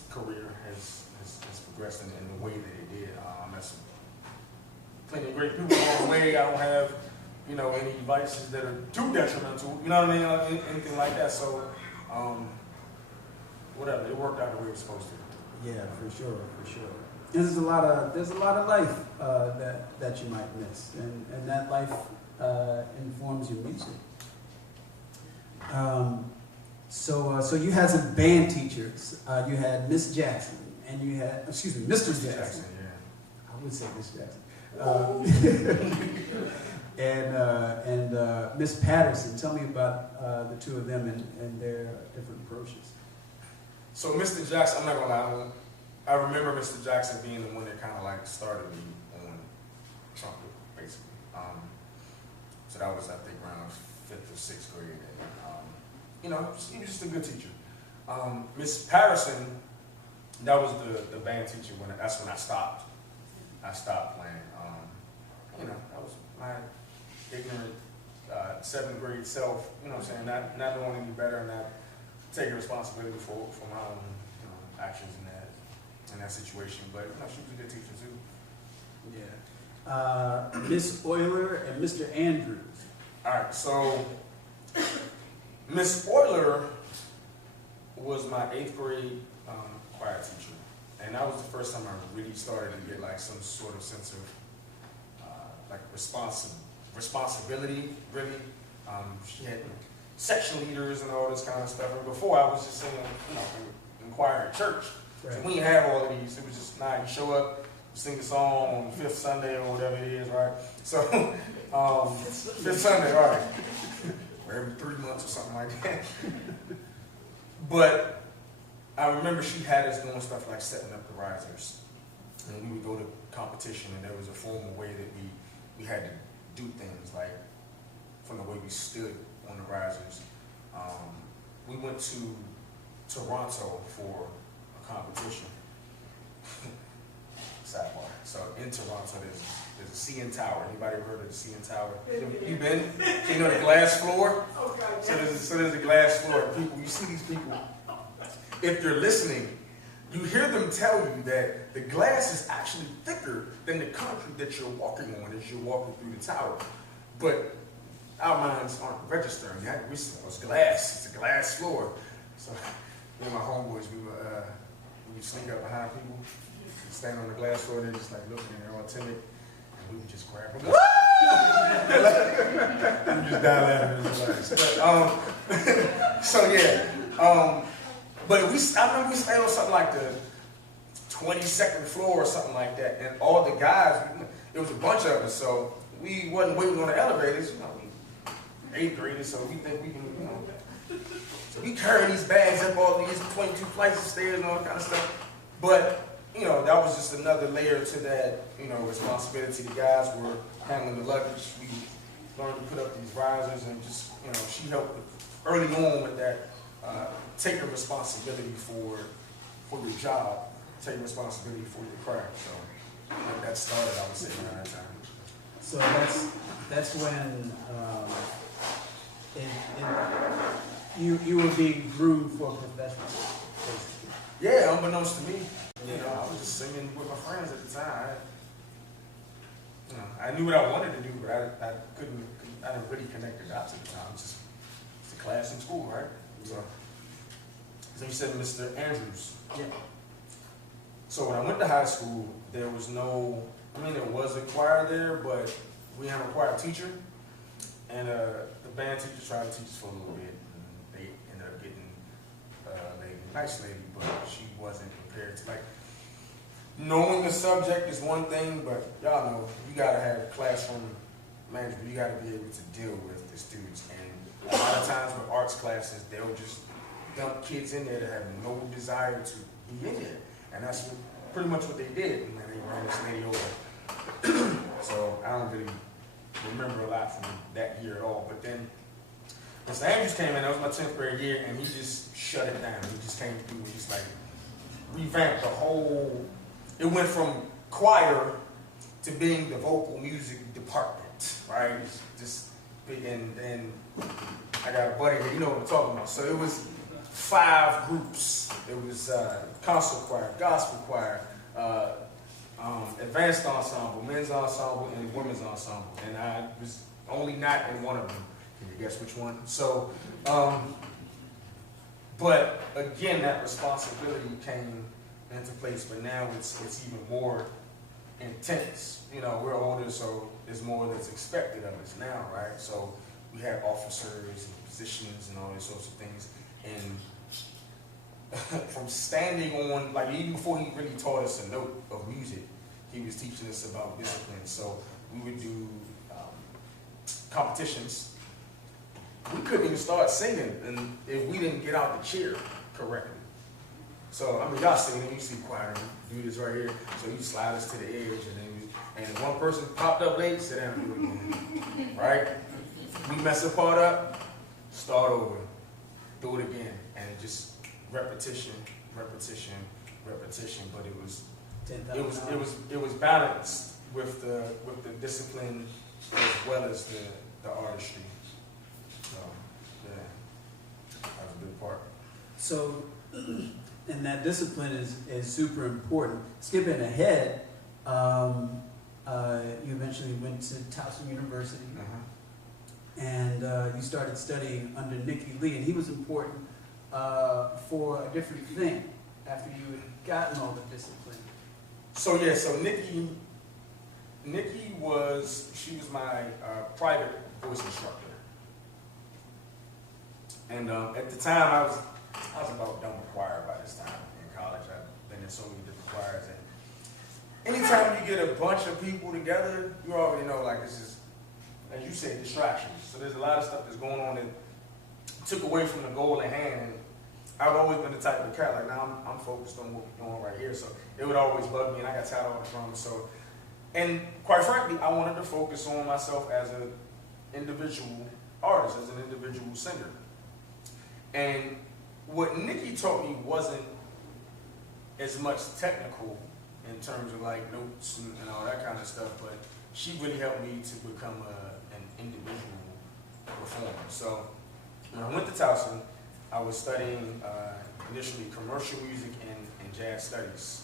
career has progressed in the way that it did. That's plenty of great people along the way. I don't have, you know, any vices that are too detrimental, you know what I mean, anything like that. So, whatever, it worked out the way it was supposed to. Yeah, for sure. There's a lot of life that you might miss, and that life informs your music. So you had some band teachers. You had Miss Jackson, and you had, Mr. Jackson. Yeah. I would say Miss Jackson. And Miss Patterson. Tell me about the two of them and their different approaches. So Mr. Jackson, I'm not gonna lie, I remember Mr. Jackson being the one that kind of like started me on trumpet, basically. So that was, I think, around 5th or 6th grade. And, you know, he was just a good teacher. Miss Patterson, that was the band teacher. That's when I stopped. I stopped playing. You know, that was my ignorant 7th grade self. You know what I'm saying? Not knowing any better and not taking responsibility for my own, you know, actions in that situation. But you know, she was a good teacher too. Yeah. Miss Euler and Mr. Andrews. All right, so Miss Euler was my 8th grade choir teacher, and that was the first time I really started to get like some sort of sense of like responsibility. Really, she had section leaders and all this kind of stuff. And before I was just singing, you know, in choir in church. Right. So we didn't have all of these. It was just you show up, sing a song on the 5th Sunday or whatever it is, right? So 5th Sunday, right? Or every 3 months or something like that. But I remember she had us doing stuff like setting up the risers, and we would go to competition, and there was a formal way that we had to do things, like from the way we stood on the risers. We went to Toronto for a competition. Sidebar. So in Toronto, there's a CN Tower. Anybody ever heard of the CN Tower? You been? So you know the glass floor? So there's a glass floor. People, you see these people. If you're listening, you hear them tell you that the glass is actually thicker than the concrete that you're walking on as you're walking through the tower. But our minds aren't registering. It was glass. It's a glass floor. So me and my homeboys, we would sneak up behind people, stand on the glass floor, and they're just like looking, and they're all timid, and we would just grab them. We just die laughing. But, so yeah, but I remember we stayed on something like the 22nd floor or something like that, and all the guys, it was a bunch of us, so we wasn't waiting on the elevators, 8th graders, so we think we can, so we carry these bags up all these 22 flights of stairs and all that kind of stuff. But, that was just another layer to that, responsibility. The guys were handling the luggage. We learned to put up these risers and just, she helped early on with that, taking responsibility for your job, taking responsibility for your craft. So that started, I would say, around that time. So that's when you were being groomed for professionals. Yeah, unbeknownst to me, I was just singing with my friends at the time. I knew what I wanted to do, but I didn't really connect the dots at the time. It's a class in school, right? So you said Mr. Andrews. Yeah. So when I went to high school, there was there was a choir there, but we had a choir teacher, and the band teacher tried to teach us for a little bit, and they ended up getting a nice lady, but she wasn't prepared to, knowing the subject is one thing, but y'all know, you gotta have classroom management, you gotta be able to deal with the students, and a lot of times with arts classes, they'll just dump kids in there that have no desire to be in there, and that's pretty much what they did, and they ran this lady over. So I don't really remember a lot from that year at all, but then Mr. Andrews came in, that was my 10th grade year, and he just shut it down. He just came through and just revamped the whole, it went from choir to being the vocal music department, right? It's just big, and then I got a buddy here, you know what I'm talking about. So it was 5 groups. It was concert choir, gospel choir, advanced ensemble, men's ensemble, and women's ensemble. And I was only not in one of them. Can you guess which one? So, but again, that responsibility came into place, but now it's even more intense. We're older, so there's more that's expected of us now, right? So we have officers and positions and all these sorts of things. And from standing on, even before he really taught us a note of music, he was teaching us about discipline. So we would do competitions. We couldn't even start singing and if we didn't get out the chair correctly. So, y'all sing it, you see choir, do this right here. So you slide us to the edge, and if one person popped up late, sit down and do it again. Right? We mess a part up, start over, do it again, and it just repetition. But it was balanced with the discipline as well as the artistry. So yeah, that was a big part. So, and that discipline is super important. Skipping ahead, you eventually went to Towson University, and you started studying under Nicky Lee, and he was important for a different thing after you had gotten all the discipline. So Nikki was my private voice instructor, and at the time I was about done with choir by this time in college. I've been in so many different choirs, and anytime you get a bunch of people together, you already know this is, as you say, distractions. So there's a lot of stuff that's going on that took away from the goal at hand. And I've always been the type of cat, now I'm focused on what we're doing right here. So it would always bug me, and I got tired of all the drums. So, and quite frankly, I wanted to focus on myself as an individual artist, as an individual singer. And what Nikki taught me wasn't as much technical in terms of notes and all that kind of stuff, but she really helped me to become an individual performer. So when I went to Towson, I was studying initially commercial music and jazz studies.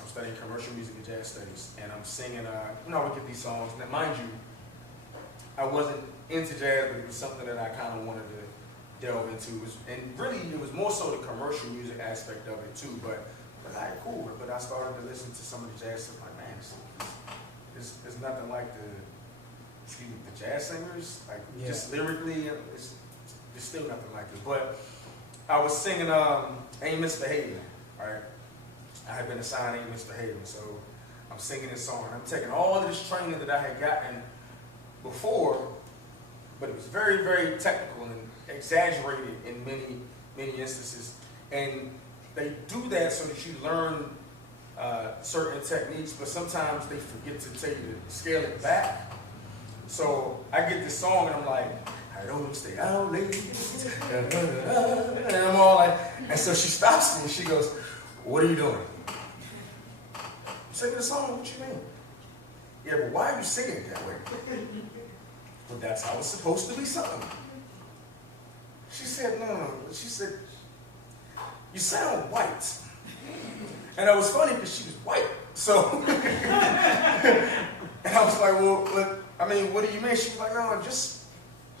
I'm studying commercial music and jazz studies, and I'm singing, we get these songs. Now, mind you, I wasn't into jazz, but it was something that I kind of wanted to delve into. And really, it was more so the commercial music aspect of it too. But all right, cool. But I started to listen to some of the jazz stuff. Like, man, it's nothing like the jazz singers. Like, just lyrically, it's still nothing like it. But I was singing Ain't Misbehaving, right? I had been assigned Ain't Misbehaving, so I'm singing this song. I'm taking all of this training that I had gotten before, but it was very, very technical and exaggerated in many instances. And they do that so that you learn certain techniques, but sometimes they forget to tell you to scale it back. So I get this song and I'm like, I don't stay out late. And I'm all like, and so she stops me and she goes, what are you doing? I'm singing a song, what you mean? Yeah, but why are you singing it that way? Well, that's how it's supposed to be sung. She said, no. She said, you sound white. And it was funny because she was white. So, and I was like, well, look, I mean, what do you mean? She was like, no, just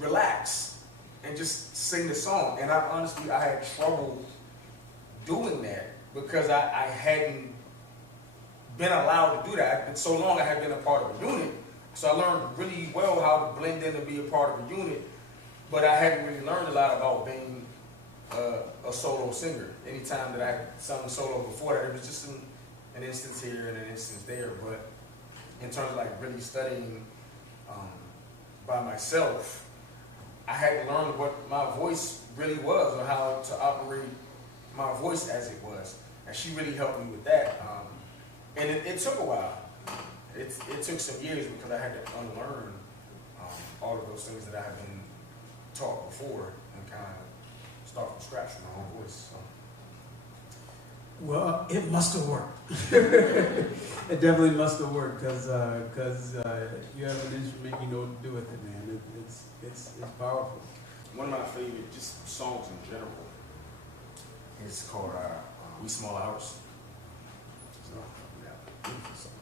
relax and just sing the song. And I honestly, I had trouble doing that because I hadn't been allowed to do that. And so long I had been a part of a unit. So I learned really well how to blend in and be a part of a unit. But I hadn't really learned a lot about being a solo singer. Anytime that I had sung solo before that, it was just an instance here and an instance there. But in terms of like really studying by myself, I had to learn what my voice really was or how to operate my voice as it was. And she really helped me with that. And it took a while. It took some years because I had to unlearn all of those things that I had been taught before and kind of start from scratch with my own voice. So. Well, it must have worked. It definitely must have worked because you have an instrument, you know what to do with it, man. It's powerful. One of my favorite just songs in general is called "Wee Small Hours." So, yeah, beautiful song.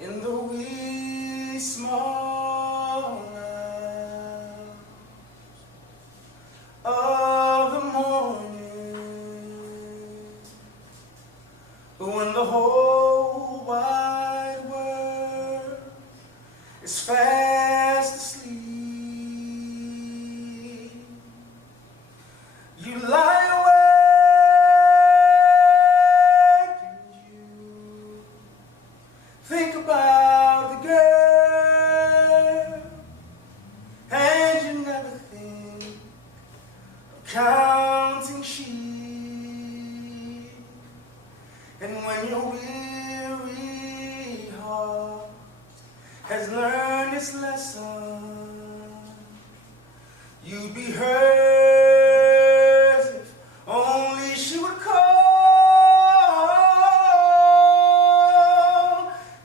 In the wee small hours of the morning, when the whole wide world is fast asleep, you lie awake and you think about the girl, and you never think of counting sheep. And when your weary heart has learned its lesson, you'd be hers if only she would call.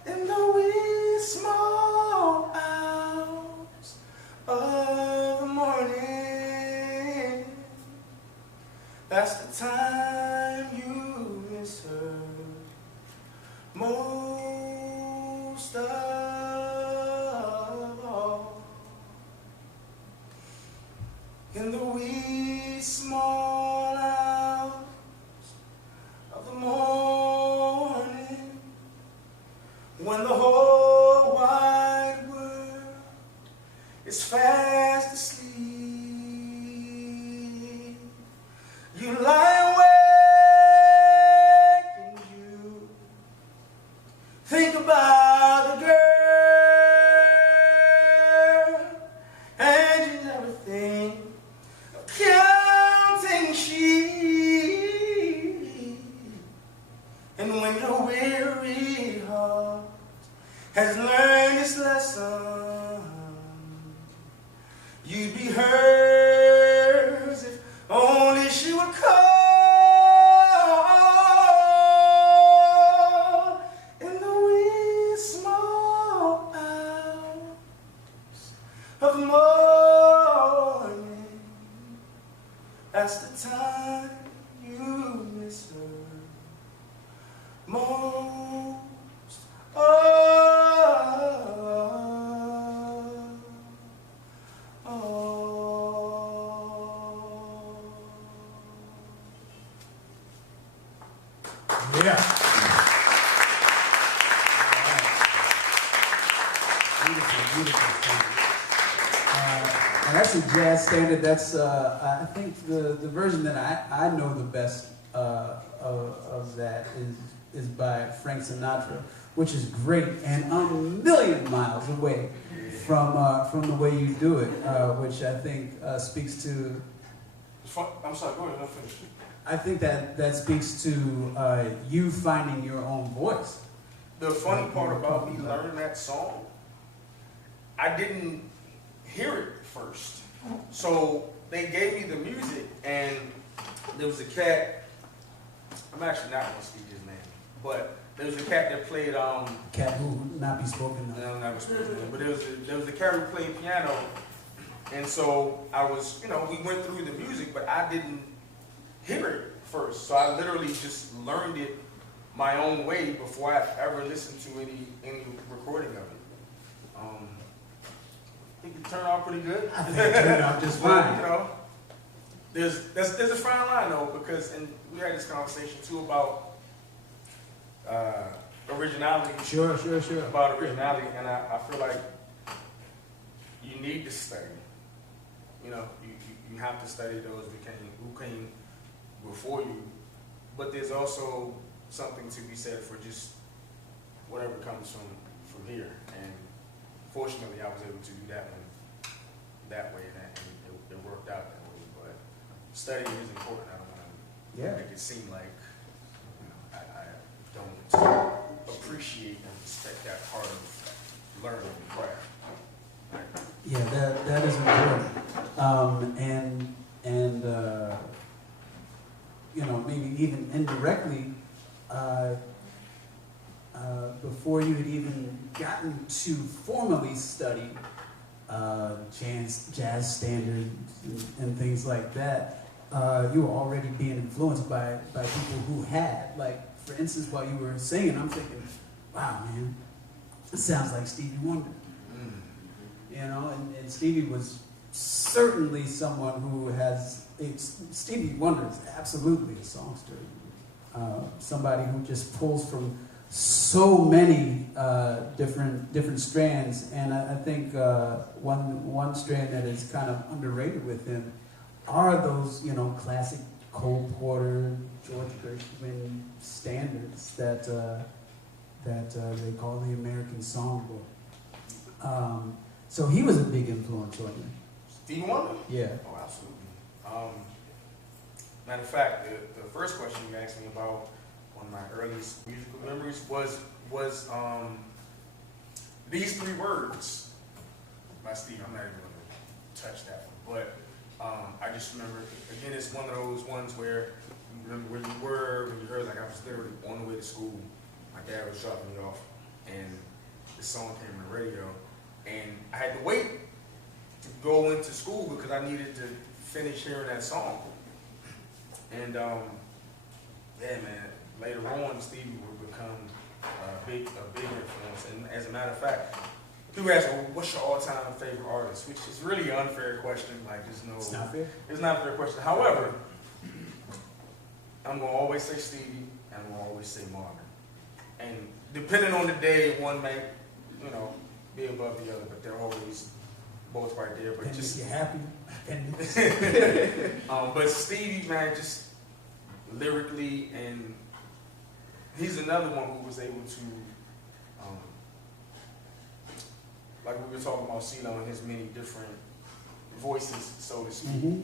In the wee small hours of the morning, that's the time you miss her most of all. In the wee small hours of the morning, when the whole wide world is fast asleep, you lie awake and you think about the girl, and you never think of counting sheep. And when your weary heart has learned its lesson, you'd be hers if only she would call. In the wee small hours of the morning, that's the time you miss her most. Oh. beautiful standard. And that's a jazz standard. That's I think the version that I know the best of that is by Frank Sinatra, which is great and a million miles away from the way you do it, which I think speaks to. I'm sorry, go ahead, I'll finish. I think that speaks to you finding your own voice. The funny part about me learning that song, I didn't hear it first. So they gave me the music, and there was a cat. I'm actually not going to speak his name, but there was a cat that played. Cat who would not be spoken of. No, not spoken of. But there was a cat who played piano, and so I was, we went through the music, but I didn't hear it first. So I literally just learned it my own way before I ever listened to any recording of it. I think it turned out pretty good. I think it turned out just fine. There's a fine line though, because and we had this conversation too about originality. Sure. About originality, and I feel like you need to study. You have to study those who came before you, but there's also something to be said for just whatever comes from here. And fortunately, I was able to do that way, and it worked out that way. But studying is important. I don't want to make it seem like I don't appreciate and respect that part of learning the craft. Right? Yeah, that is important. And maybe even indirectly, before you had even gotten to formally study jazz standards and things like that, you were already being influenced by people who had. Like, for instance, while you were singing, I'm thinking, wow, man, it sounds like Stevie Wonder. And Stevie was certainly someone who has, Stevie Wonder is absolutely a songster. Somebody who just pulls from so many different strands, and I think one strand that is kind of underrated with him are those classic Cole Porter, George Gershwin standards that they call the American Songbook. So he was a big influence on you. Stevie Wonder? Yeah. Oh, absolutely. Matter of fact, the first question you asked me about one of my earliest musical memories was these three words by Stevie. I'm not even going to touch that one, but I just remember, again, it's one of those ones where you remember where you were when you heard, like I was literally on the way to school. My dad was dropping me off, and the song came on the radio, and I had to wait to go into school because I needed to finish hearing that song. And later on, Stevie would become a big influence. And as a matter of fact, people ask, well, what's your all-time favorite artist? Which is really an unfair question. Like, it's not fair. It's not a fair question. However, I'm gonna always say Stevie, and I'm gonna always say Marvin. And depending on the day, one may, be above the other, but they're always both right there. But just you're happy. But Stevie, man, just lyrically, and he's another one who was able to, like we were talking about CeeLo and his many different voices, so to speak. You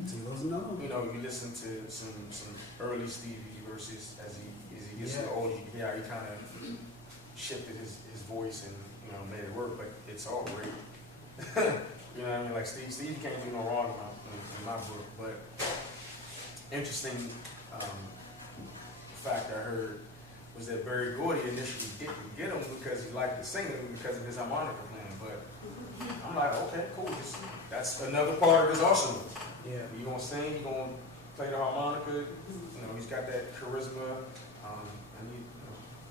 listen to some early Stevie verses as he gets older, you hear how he kind of shifted his voice and made it work, but it's all great. You know what I mean? Like Steve can't do no wrong in my book. But interesting fact I heard was that Berry Gordy initially didn't get him because he liked the singing because of his harmonica playing. But I'm like, okay, cool. That's another part of his arsenal. Yeah. You gonna sing? You gonna play the harmonica? He's got that charisma. And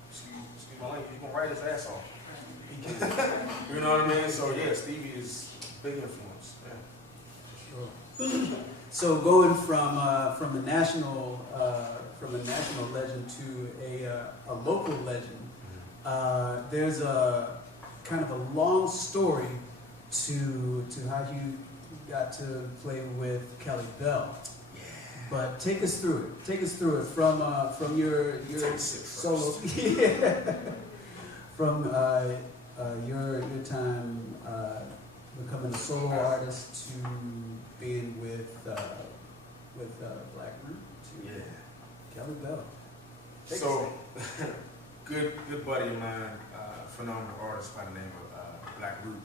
excuse my language, he's gonna write his ass off. You know what I mean? So yeah, Stevie is a big influence. Yeah. Sure. So going from a national legend to a local legend, there's a kind of a long story to how you got to play with Kelly Bell. Yeah. But take us through it. Take us through it from your solo. Yeah. From your time becoming a solo artist to being with Black Root to Kelly Bell. So, good buddy of mine, phenomenal artist by the name of Black Root,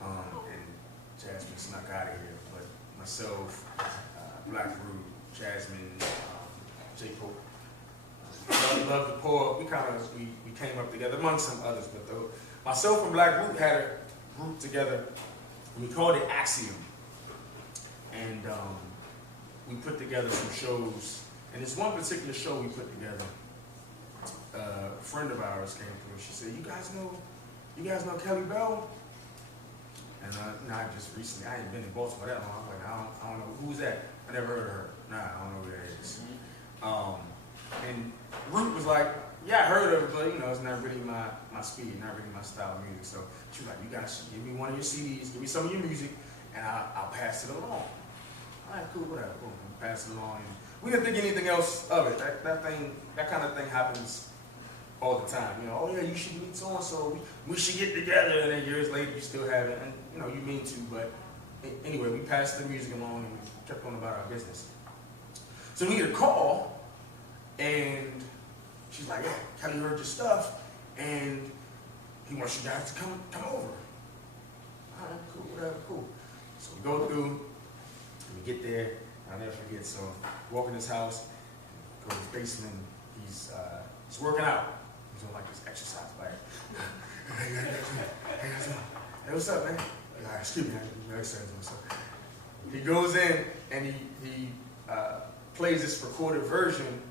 and Jasmine snuck out of here, but myself, Black Root, Jasmine, J. Pope, love the poet. We came up together among some others, but myself and Black Root had a group together. We called it Axiom, and we put together some shows. And this one particular show we put together, a friend of ours came through. She said, "You guys know Kelly Bell?" And I just recently, I ain't been in Baltimore that long. I'm like, I don't know who's that. I never heard of her. Nah, I don't know who that is. And Root was like, "Yeah, I heard of her, but it's not really my speed, not really my style of music." So she was like, "You guys should give me one of your CDs, give me some of your music, and I'll pass it along." All right, cool, whatever. Cool. Pass it along. And we didn't think anything else of it. That kind of thing happens all the time. Oh yeah, you should meet so and so. We should get together. And then years later, you still haven't. And you mean to, but anyway, we passed the music along and we kept on about our business. So we get a call, and she's like, "Yeah, Kelly heard your stuff, and he wants you guys to come over." All right, cool, whatever, cool. So we go through, and we get there. I'll never forget. So walk in his house, go to his basement. He's working out. He's on like this exercise bike. Hey, what's up, man? Excuse me, I'm exercising. So he goes in and he plays this recorded version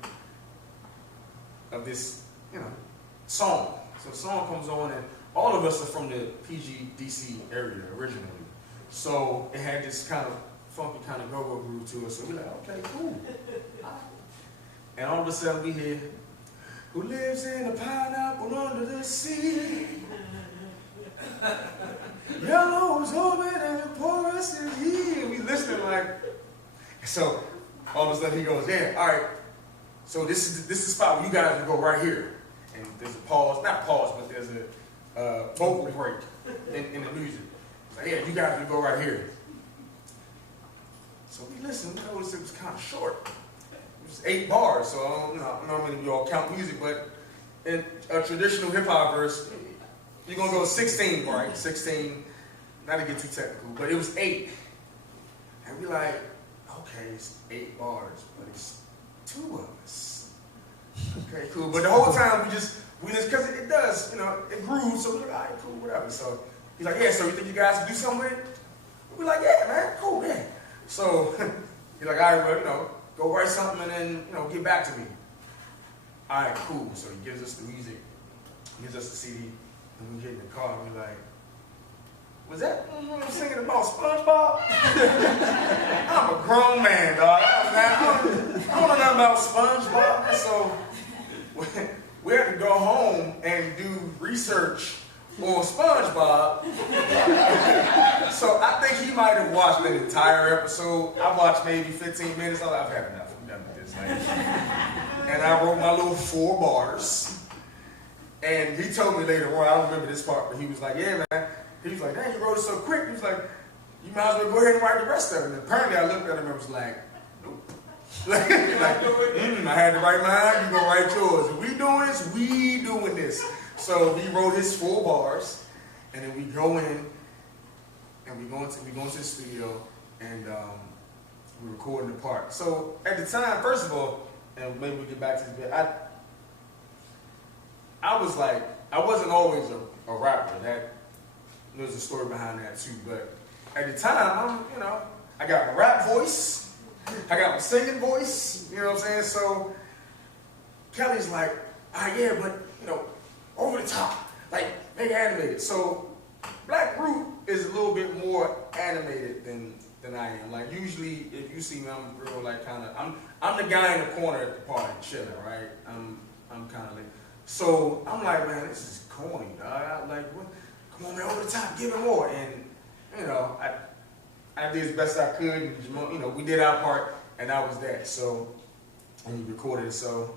of this song. So the song comes on, and all of us are from the PG-DC area originally. So it had this kind of funky kind of go-go groove to it. So we're like, okay, cool. And all of a sudden we hear, "Who lives in a pineapple under the sea? Yellow's orbit and porous is he." And we listening like, so all of a sudden he goes, "Yeah, all right. So this is the spot where you guys will go right here." And there's a pause, not pause, but there's a vocal break in the music. It's like, "Yeah, you guys will go right here." So we listened. We noticed it was kind of short. It was 8 bars. So I don't know how many of y'all count music, but in a traditional hip hop verse, you're gonna go 16, right? 16. Not to get too technical, but it was 8. And we like, okay, it's 8 bars, but it's 2 of us. Okay, cool. But the whole time we just because it does, it grooves. So we're like, all right, cool, whatever. So he's like, "Yeah, so you think you guys can do something with it?" We're like, "Yeah, man, cool, yeah." So he's like, "All right, well, go write something and then, get back to me." All right, cool. So he gives us the music, gives us the CD, and we get in the car and we're like, "Was that singing about SpongeBob?" I'm a grown man, dog. I don't know nothing about SpongeBob. So we had to go home and do research on SpongeBob. So I think he might have watched the entire episode. I watched maybe 15 minutes. I've had enough. I'm done with this. And I wrote my little 4 bars. And he told me later on, I don't remember this part, but he was like, "Yeah, man." He was like, "Dang, you wrote it so quick." He was like, "You might as well go ahead and write the rest of it." And apparently I looked at him and was like, "Nope." I had to write mine, you gonna write yours. If we doing this, we doing this. So he wrote his 4 bars, and then we go in, and we go into the studio, and we're recording the part. So at the time, first of all, and maybe we'll get back to this bit, I was like, I wasn't always a rapper. There's a story behind that too. But at the time, I got my rap voice, I got my singing voice, you know what I'm saying? So Kelly's like, "Yeah, but over the top, like make it animated." So Black Root is a little bit more animated than I am. Like usually, if you see me, I'm real like I'm the guy in the corner at the party chilling, right? I'm kind of like, so I'm like, man, this is corny, dog. Like, what? Come on, man, over the top, give it more. And, you know, I did as best I could, and, you know, we did our part, and that was that. So, and he recorded it. So,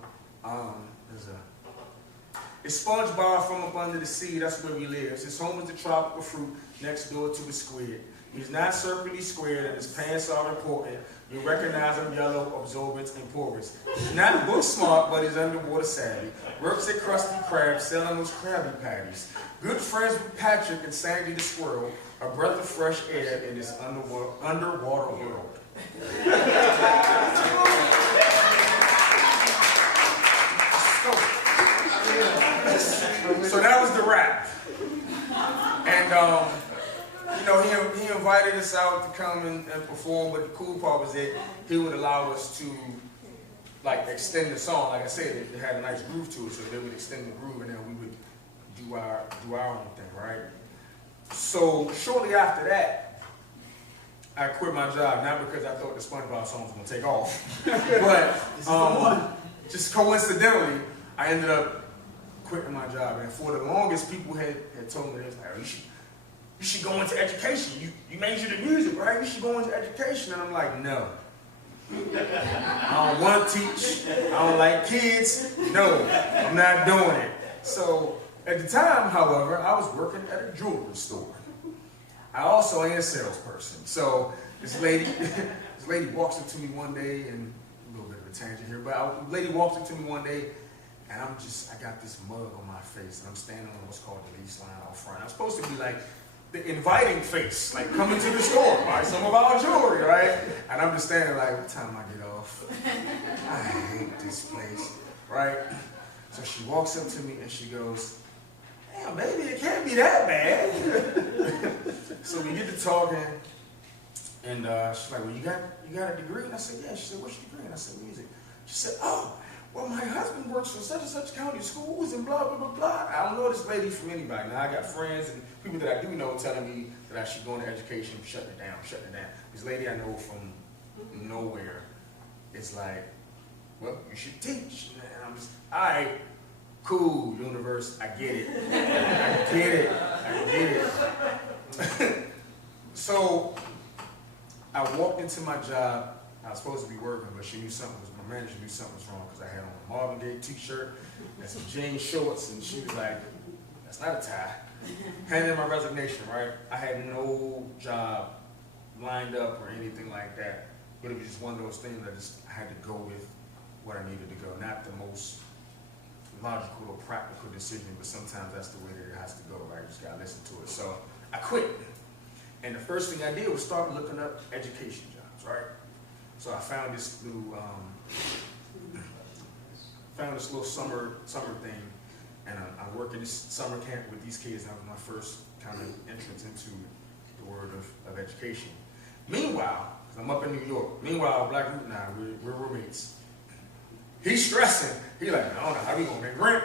it's SpongeBob from up under the sea, that's where he lives. His home is the tropical fruit next door to the squid. He's not circularly squared, and his pants are important. You recognize him yellow, absorbent, and porous. He's not book smart, but he's underwater savvy. Works at Krusty Krab, selling those Krabby Patties. Good friends with Patrick and Sandy the squirrel. A breath of fresh air in this underwater world. So that was the rap. And you know, he invited us out to come and perform, but the cool part was that he would allow us to like extend the song. Like I said, it had a nice groove to it, so they would extend the groove and then we would do our own thing, right? So shortly after that, I quit my job, not because I thought the SpongeBob song was gonna take off, but just coincidentally, I ended up quitting my job. And for the longest, people had told me, they was like, oh, you should go into education. You majored in music, right? You should go into education. And I'm like, no. I don't want to teach. I don't like kids. No, I'm not doing it. So at the time, however, I was working at a jewelry store. I also am a salesperson. So this lady walks up to me one day, and a little bit of a tangent here, but a lady walks up to me one day, and I got this mug on my face, and I'm standing on what's called the lease line out front. I'm supposed to be like the inviting face, like coming to the store, buy some of our jewelry, right? And I'm just standing like, what time I get off? I hate this place, right? So she walks up to me and she goes, damn, baby, it can't be that bad. So we get to talking, and she's like, well, you got a degree? And I said, yeah. She said, what's your degree? And I said, music. She said, oh, well, my husband works for such and such county schools and blah, blah, blah, blah. I don't know this lady from anybody. Now, I got friends and people that I do know telling me that I should go into education, shutting it down. This lady I know from nowhere is like, well, you should teach. And I'm just, all right, cool, universe, I get it. I get it. So I walked into my job. I was supposed to be working, but she knew something was, my manager knew something was wrong because I had on a Marvin Gaye t-shirt and some jean shorts, and she was like, that's not a tie. Handed in my resignation, right? I had no job lined up or anything like that, but it was just one of those things that I had to go with what I needed to go. Not the most logical or practical decision, but sometimes that's the way that it has to go, right? You just gotta listen to it. So I quit. And the first thing I did was start looking up education jobs, right? So I found this little, summer thing, and I work in this summer camp with these kids. That was my first kind of entrance into the world of education. Meanwhile, because I'm up in New York, Black Root and I, we're roommates. He's stressing. He's like, I don't know how we gonna make rent.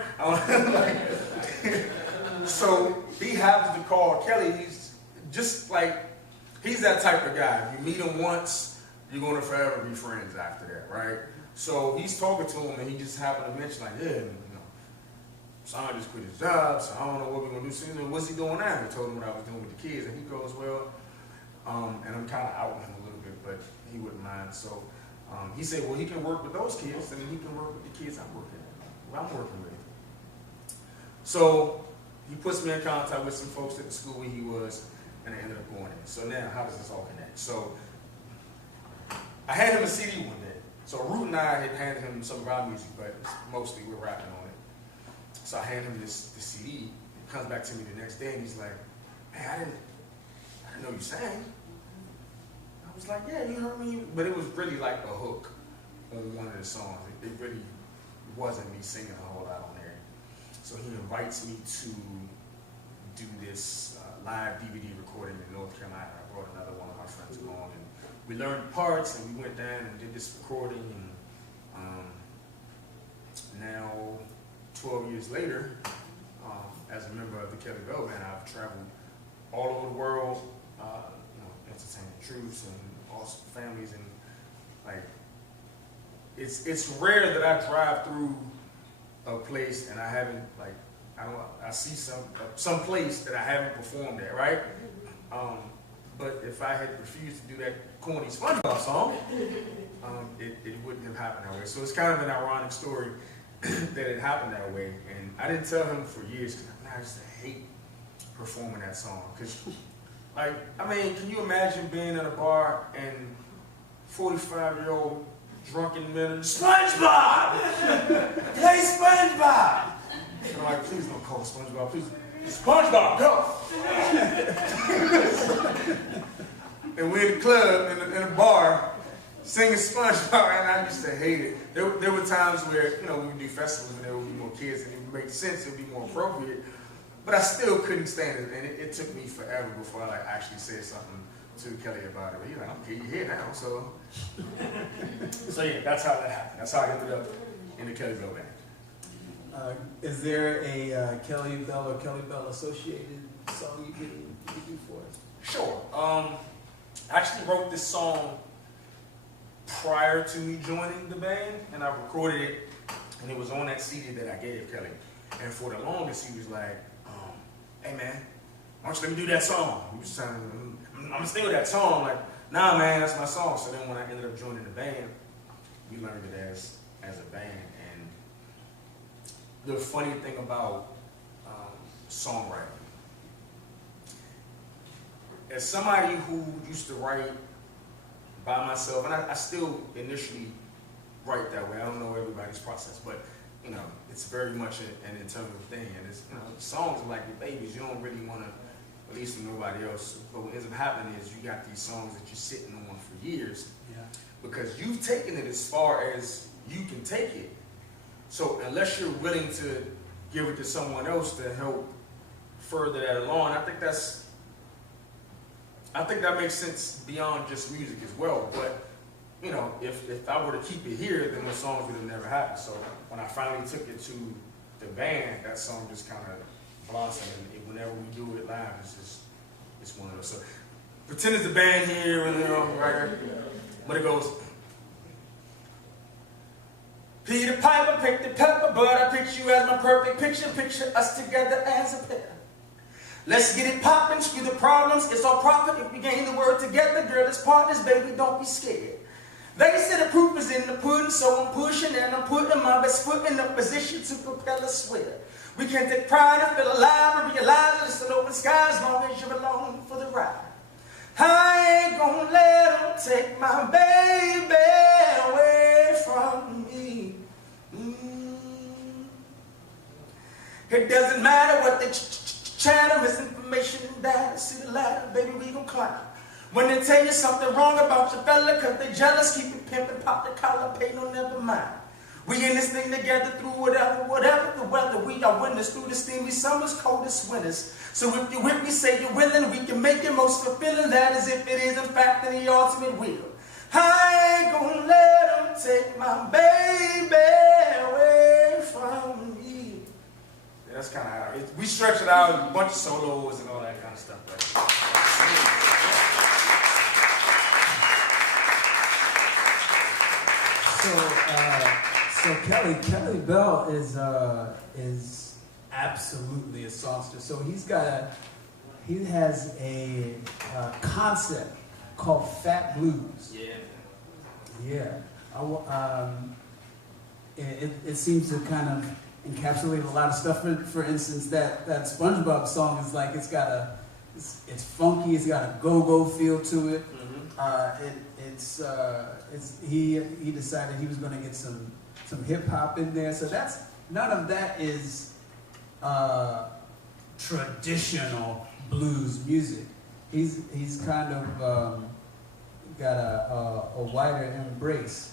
So he happens to call Kelly. He's just like, he's that type of guy. If you meet him once, you're going to forever be friends after that, right? So he's talking to him, and he just happened to mention, like, yeah, you know, Son just quit his job, so I don't know what we're going to do. So, you know, what's he doing now? I told him what I was doing with the kids, and he goes, well, and I'm kind of outing him a little bit, but he wouldn't mind. So he said, well, he can work with those kids, and he can work with the kids I'm working with. So he puts me in contact with some folks at the school where he was, and I ended up going in. So now, how does this all connect? So I handed him a CD one day. So Root and I had handed him some of our music, but mostly we're rapping on it. So I handed him this CD. He comes back to me the next day, and he's like, man, I didn't know you sang. I was like, yeah, you heard me. But it was really like a hook on one of the songs. It really wasn't me singing a whole lot on there. So he invites me to do this live DVD recording in North Carolina. I brought another one of my friends along, and we learned parts, and we went down and did this recording. And now, 12 years later, as a member of the Kelly Bell Band, I've traveled all over the world, entertaining troops and awesome families, and like it's rare that I drive through a place and I I see some place that I haven't performed at, right? But if I had refused to do that corny SpongeBob song, it wouldn't have happened that way. So it's kind of an ironic story that it happened that way. And I didn't tell him for years because I just hate performing that song. Because, like, I mean, can you imagine being in a bar and 45-year-old drunken men, SpongeBob! Play SpongeBob! And I'm like, please don't call it SpongeBob, please. SpongeBob, go! And we're in the club, in a bar, singing SpongeBob, and I used to hate it. There were times where, you know, we would do festivals and there would be more kids and it would make sense, it would be more appropriate, but I still couldn't stand it, and it took me forever before I like actually said something to Kelly about it. But he's like, okay, you're here now, so. So yeah, that's how that happened. That's how I ended up in the Kelly Bell Band. Is there a Kelly Bell or Kelly Bell associated song you can do for us? Sure. I actually wrote this song prior to me joining the band, and I recorded it, and it was on that CD that I gave Kelly. And for the longest, he was like, hey man, why don't you let me do that song? He was trying to, I'm gonna steal that song. I'm like, nah man, that's my song. So then when I ended up joining the band, we learned it as a band. And the funny thing about songwriting, as somebody who used to write by myself, and I still initially write that way. I don't know everybody's process, but you know, it's very much an internal thing. And it's, you know, songs are like your babies. You don't really want to release them to nobody else. But what ends up happening is you got these songs that you're sitting on for years, because you've taken it as far as you can take it. So unless you're willing to give it to someone else to help further that along, I think that makes sense beyond just music as well. But you know, if I were to keep it here, then those songs would have never happened. So when I finally took it to the band, that song just kind of blossomed. And whenever we do it live, it's one of those. So pretend it's the band here, and you know, right? But it goes. Peter Piper picked the pepper, but I picked you as my perfect picture. Picture us together as a pair. Let's get it poppin', screw the problems. It's all profit if we gain the word together. Girl, it's partners, baby, don't be scared. They say the proof is in the pudding, so I'm pushing and I'm putting my best foot in the position to propel us swear. We can take pride and feel alive and realize it's an open sky as long as you're along for the ride. I ain't gonna let them take my baby away from me. It doesn't matter what they chatter, misinformation and data. See the ladder, baby, we gon' climb. When they tell you something wrong about your fella, cause they jealous, keep it pimpin', pop the collar, pay no never mind. We in this thing together through whatever the weather. We are winners through the steamy summers, coldest winters. So if you're with me, say you're willing, we can make it most fulfilling. That is if it is in fact in the ultimate will. I ain't gonna let them take my baby away from me. Yeah, that's kind of how we stretch it out, a bunch of solos and all that kind of stuff. So Kelly Bell is absolutely a songster. So he has a concept called Fat Blues. Yeah. It seems to kind of encapsulate a lot of stuff. For instance, that SpongeBob song is like it's funky. It's got a go-go feel to it. He decided he was going to get some hip hop in there. So none of that is traditional blues music. He's kind of got a wider embrace.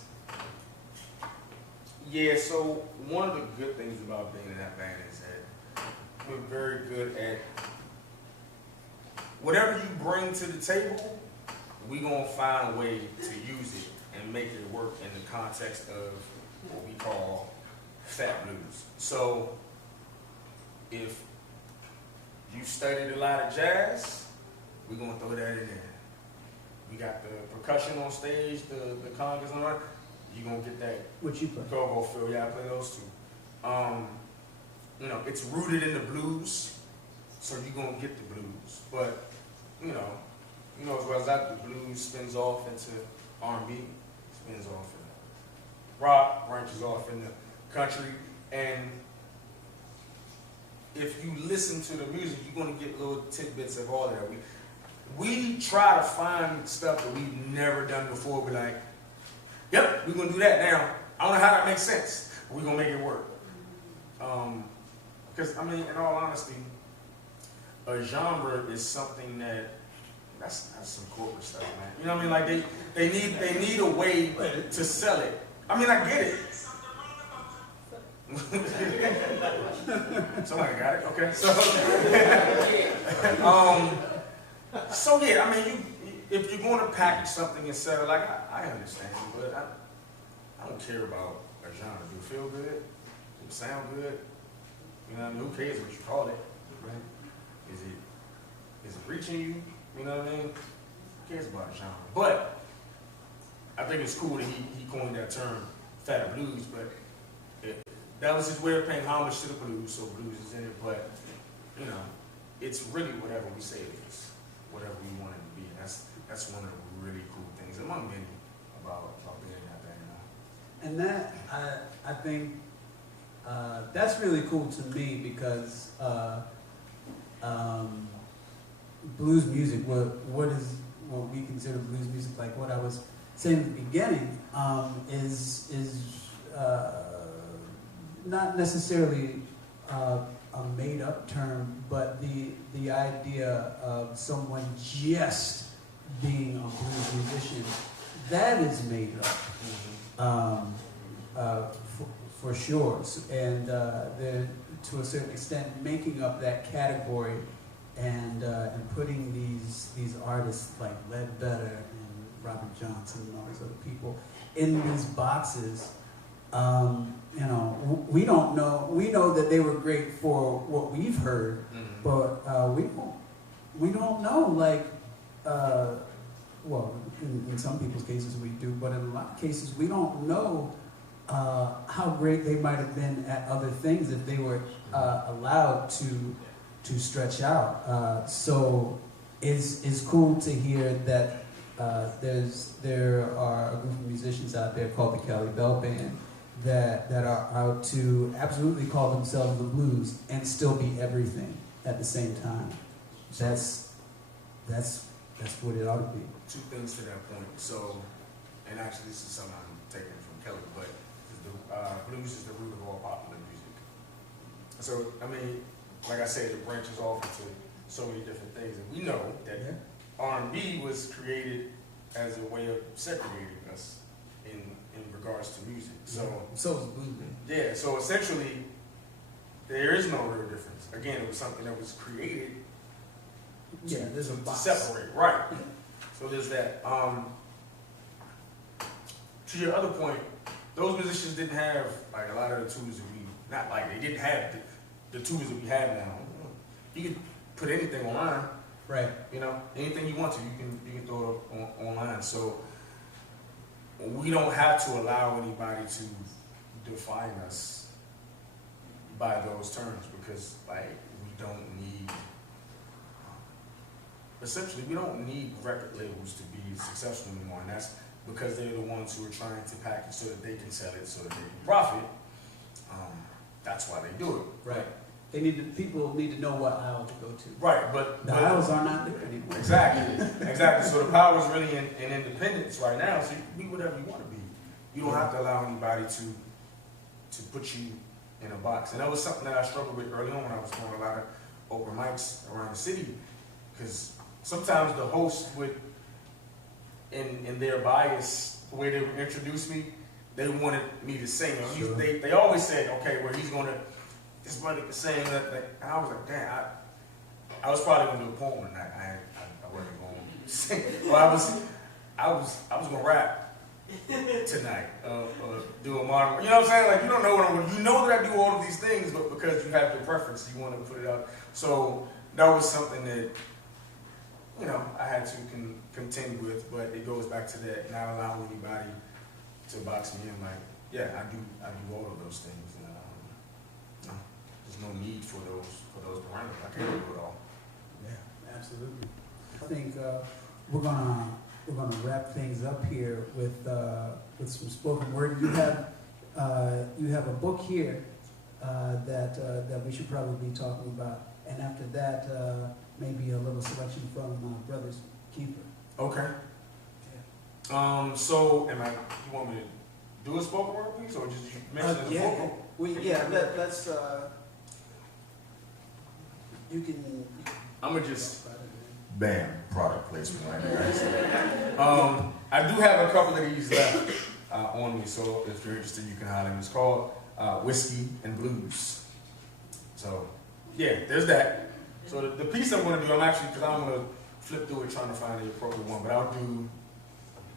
Yeah. So one of the good things about being in that band is that we're very good at whatever you bring to the table. We're going to find a way to use it and make it work in the context of what we call fat blues. So if you studied a lot of jazz, we're going to throw that in there. We got the percussion on stage, the congas on it. You're going to get that. What you play? Go feel. Yeah, I play those two. you know, it's rooted in the blues, so you're gonna get the blues. But you know as well as that, the blues spins off into R&B, spins off into rock, branches off into country, and if you listen to the music, you're gonna get little tidbits of all of that. We try to find stuff that we've never done before. We're like, yep, we're gonna do that now. I don't know how that makes sense, but we're gonna make it work. Because I mean, in all honesty, a genre is something that's some corporate stuff, man. You know what I mean? Like they need a way to sell it. I mean, I get it. Somebody got it. Okay. So yeah, I mean, if you're going to package something and sell it, like I understand, but I don't care about a genre. Do it feel good? Do it sound good? You know what I mean? Who cares what you call it? Right? Is it reaching you? You know what I mean? Who cares about a genre? But I think it's cool that he coined that term, fat blues. But that was his way of paying homage to the blues, so blues is in it. But you know, it's really whatever we say it is, whatever we want it to be. And that's one of the really cool things among many about being in that band. And that I think that's really cool to me because blues music, what we consider blues music, like what I was saying at the beginning, is not necessarily a made-up term, but the idea of someone just being a blues musician, that is made up, for sure. And they're, to a certain extent, making up that category and putting these artists like Ledbetter and Robert Johnson and all these other people in these boxes. You know, we don't know. We know that they were great for what we've heard, but we don't know. Like, well, in some people's cases we do, but in a lot of cases we don't know how great they might have been at other things if they were allowed to stretch out. So it's cool to hear that there are a group of musicians out there called the Kelly Bell Band that are out to absolutely call themselves the blues and still be everything at the same time. That's what it ought to be. Two things to that point. So, and actually this is something I'm taking from Kelly, but blues is the root of all popular music. So, I mean, like I said, it branches off into so many different things. And we know that R&B was created as a way of segregating us in regards to music. So is blues. Yeah, so essentially, there is no real difference. Again, it was something that was created there's a to box. separate, right? So there's that. To your other point, those musicians didn't have like a lot of the tools that they didn't have the tools that we have now. You can put anything online, right? You know, anything you want to, you can throw it up online. So we don't have to allow anybody to define us by those terms because, like, we don't need. Essentially, we don't need record labels to be successful anymore, and that's because they're the ones who are trying to package so that they can sell it, so that they can profit. That's why they do it. Right. People need to know what aisle to go to. Right, but the aisles are not there anymore. Exactly. So the power is really in independence right now. So you can be whatever you want to be. You don't have to allow anybody to put you in a box. And that was something that I struggled with early on when I was doing a lot of open mics around the city, because sometimes the host would, in their bias, the way they would introduce me, they wanted me to sing. Sure. They always said, okay, where he's going to, this brother can sing. And I was like, damn, I was probably going to do a poem tonight. I wasn't going to sing. Well, I was going to rap tonight, do a model. You know what I'm saying? Like, you don't know what you know that I do all of these things, but because you have your preference, you want to put it out. So that was something that, you know, I had to contend with, but it goes back to that, not allowing anybody to box me in. Like, yeah, I do all of those things. And, there's no need for those parameters. I can't do it all. Yeah, absolutely. I think we're gonna wrap things up here with some spoken word. You have a book here that we should probably be talking about, and after that, maybe a little selection from Brothers Keeper. Okay. Yeah. So, you want me to do a spoken word piece, or just mention the vocal? Let's. You can. I'm gonna just. Bam, product placement right there. I do have a couple of these left on me, so if you're interested, you can holler me. It's called Whiskey and Blues. So, yeah, there's that. So the piece I'm gonna do, I'm gonna flip through it trying to find the appropriate one, but I'll do. You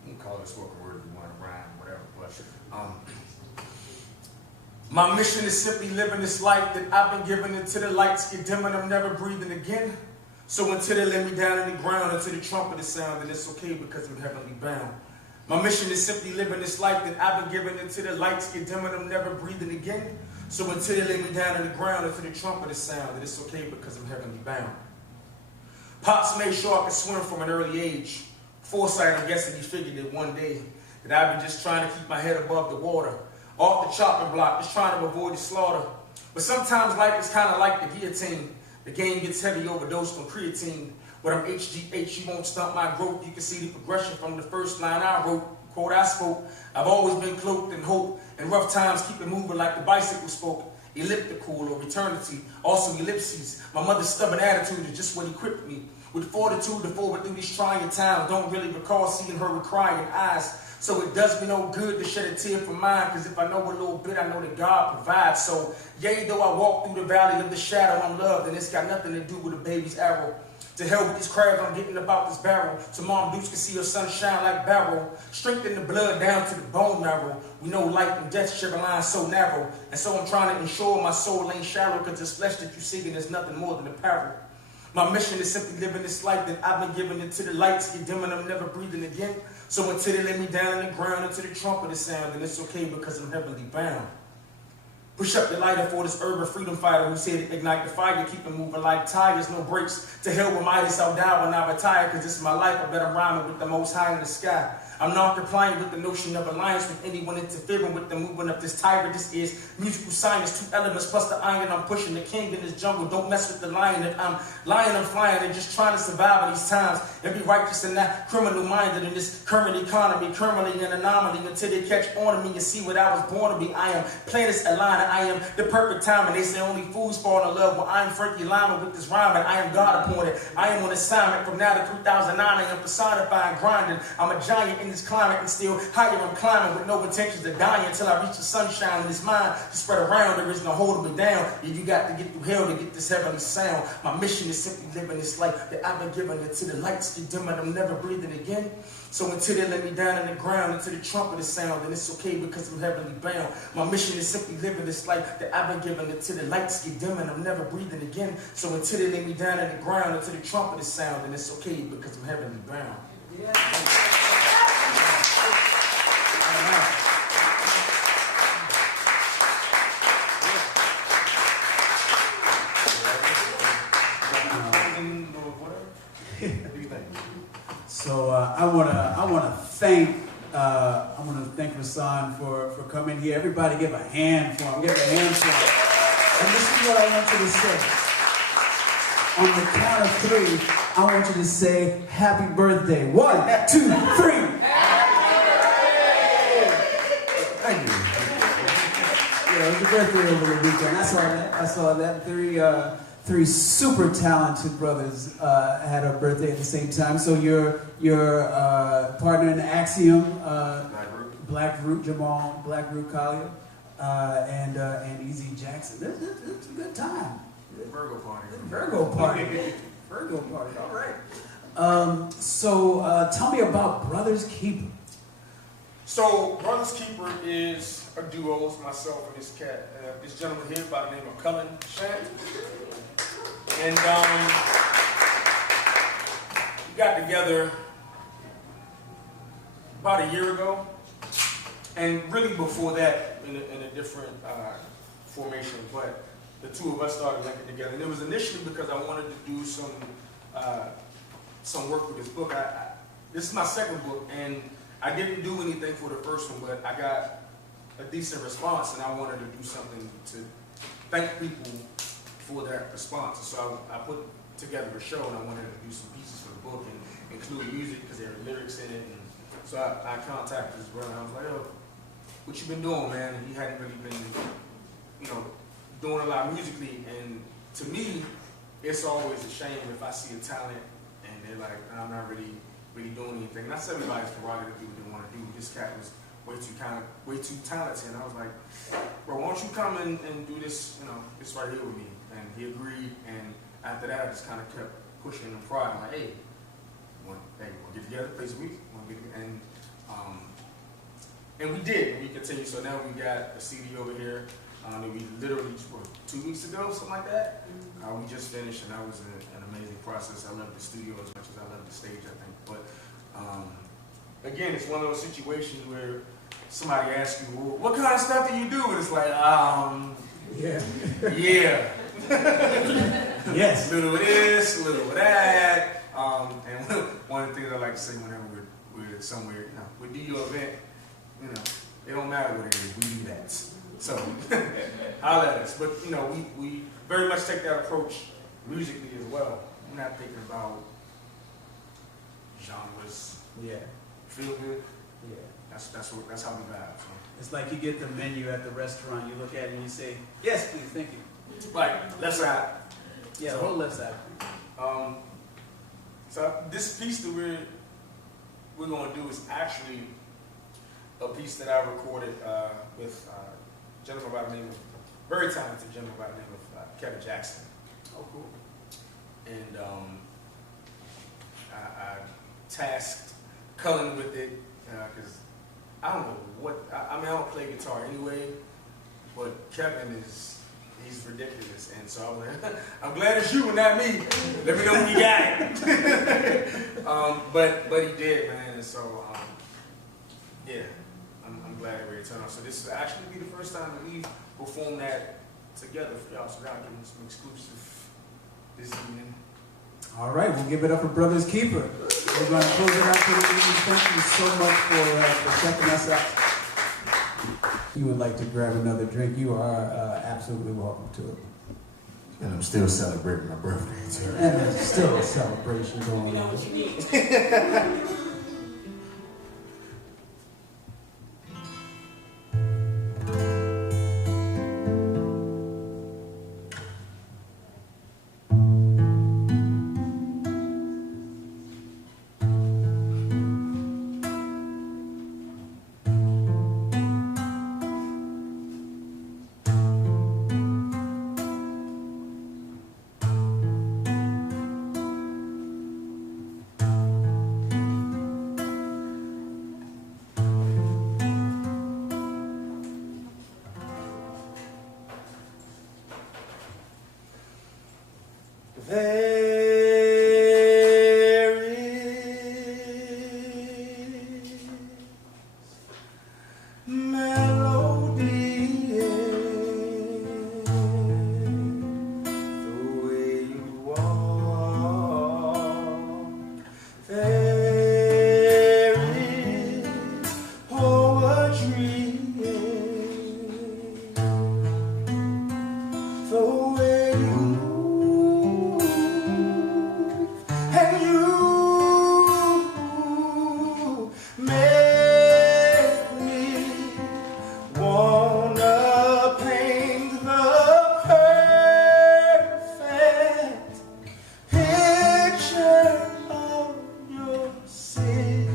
can call it a spoken word if you want to rhyme, whatever. But my mission is simply living this life that I've been given until the lights get dim and I'm never breathing again. So until they let me down in the ground, until the trumpeter sound, then it's okay because I'm heavenly bound. My mission is simply living this life that I've been given until the lights get dim and I'm never breathing again. So until they lay me down in the ground, until the trumpet sound, then it's okay because I'm heavenly bound. Pops made sure I could swim from an early age. Foresight, I'm guessing he figured that one day that I'd be just trying to keep my head above the water, off the chopping block, just trying to avoid the slaughter. But sometimes life is kind of like the guillotine. The game gets heavy, overdosed on creatine. With I'm HGH, you won't stunt my growth. You can see the progression from the first line I wrote, quote I spoke. I've always been cloaked in hope, and rough times keep it moving like the bicycle spoke. Elliptical or eternity, also ellipses. My mother's stubborn attitude is just what equipped me with fortitude to forward through these trying times. Don't really recall seeing her with crying eyes. So it does me no good to shed a tear from mine, because if I know a little bit, I know that God provides. So, yea, though I walk through the valley of the shadow, I'm loved, and it's got nothing to do with a baby's arrow. To hell with these crabs, I'm getting about this barrel. So Mom Dukes can see her sun shine like barrel. Strengthen the blood down to the bone marrow. We know life and death share a line so narrow. And so I'm trying to ensure my soul ain't shallow, because this flesh that you see is nothing more than a parable. My mission is simply living this life that I've been given until the lights get dim and I'm never breathing again. So until they lay me down in the ground, until the trumpet sound, then it's okay because I'm heavily bound. Push up the lighter for this urban freedom fighter who said ignite the fire, keep it moving like tires, no brakes. To hell with Midas, I'll die when I retire, because this is my life. I bet I'm rhyming with the most high in the sky. I'm not complying with the notion of alliance with anyone interfering with the movement of this tyrant. This is musical science, 2 elements plus the iron. I'm pushing the king in this jungle. Don't mess with the lion. If I'm lying, I'm flying and just trying to survive in these times and be righteous and not criminal-minded in this current economy, currently an anomaly until they catch on to me and see what I was born to be. I am planets aligned. I am the perfect time, and they say only fools fall in love. Well, I am Frankie Lyman with this rhyme, and I am God appointed. I am on assignment from now to 3009. I am personifying, grinding. I'm a giant in this climate, and still higher I'm climbing with no intentions of dying until I reach the sunshine in this mind to spread around. There is no holding me down. Yeah, you got to get through hell to get this heavenly sound. My mission is simply living this life that I've been given until the lights get dim and I'm never breathing again. So until they let me down in the ground, until the trumpet is sound, then it's okay because I'm heavenly bound. My mission is simply living this life that I've been given until the lights get dim and I'm never breathing again. So until they lay me down in the ground, until the trumpet is sound, then it's okay because I'm heavenly bound. Yeah. So I wanna thank Rasan for coming here. Everybody give a hand for him. Give a hand for him. And this is what I want you to say. On the count of 3, I want you to say happy birthday. 1, 2, 3. Thank you. Yeah, it was a birthday over the weekend. I saw that. 3 super talented brothers had a birthday at the same time. So your partner in Axiom, Black Root Jamal, Black Root Collier, and Easy Jackson. It's a good time. Virgo party. Virgo party. Virgo party. All right. So tell me about Brothers Keeper. So Brothers Keeper is a duo. It's myself and this cat. This gentleman here by the name of Cullen Shannon. And we got together about a year ago, and really before that in a different formation. But the two of us started linking together. And it was initially because I wanted to do some work with this book. This is my second book, and I didn't do anything for the first one, but I got a decent response, and I wanted to do something to thank people for that response. So I put together a show, and I wanted to do some pieces for the book and include music because there are lyrics in it. And so I contacted his brother. I was like, "Yo, what you been doing, man?" And he hadn't really been, doing a lot musically. And to me, it's always a shame if I see a talent and they're like, "I'm not really doing anything." Not everybody's prerogative to do what they want to do. This cat was way too talented. And I was like, "Bro, why don't you come and do this, this right here with me?" And he agreed. And after that, I just kind of kept pushing and prodding, like, "Hey, we'll get together, play some music." And we did. We continued. So now we got a CD over here. And we literally, 2 weeks ago, something like that. We just finished, and that was an amazing process. I love the studio as much as I love the stage, I think. But again, it's one of those situations where somebody asks you, "Well, what kind of stuff do you do?" And it's like, yeah. Yes. A little of this, a little of that. And one of the things I like to say whenever we're somewhere, we do your event, it don't matter what it is, we do that. So, holler at us. But, we very much take that approach musically as well. We're not thinking about genres. Yeah. Feel good. Yeah. That's how we vibe. So. It's like you get the menu at the restaurant, you look at it and you say, "Yes, please, thank you." Right, left side. Yeah, So, whole left side. So this piece that we're going to do is actually a piece that I recorded with a gentleman by the name of, very talented gentleman by the name of Kevin Jackson. Oh, cool. And I tasked Cullen with it because I don't know what, I don't play guitar anyway, but Kevin he's ridiculous. And so I was like, "I'm glad it's you and not me. Let me know when you got it." But he did, man. And so, I'm glad it really turned out. So this will actually be the first time that we've performed that together for y'all. So y'all getting some exclusive this evening. All right, we'll give it up for Brothers Keeper. We're going to close it out for the evening. Thank you so much for checking us out. If you would like to grab another drink, you are absolutely welcome to it. And I'm still celebrating my birthday, too. And there's still a celebration going on. You know what you need. There is melody in the way you walk. There is poetry in the way you and you make me wanna paint the perfect picture of your silhouette,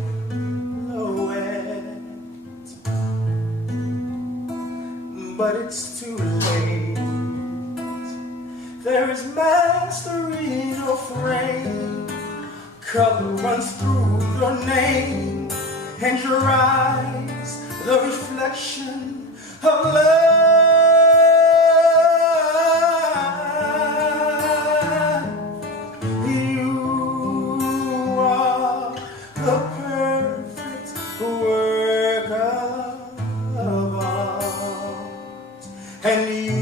but it's too late. There is mastery in your frame. Color runs through your name and your eyes, the reflection of love. You are the perfect work of art, and you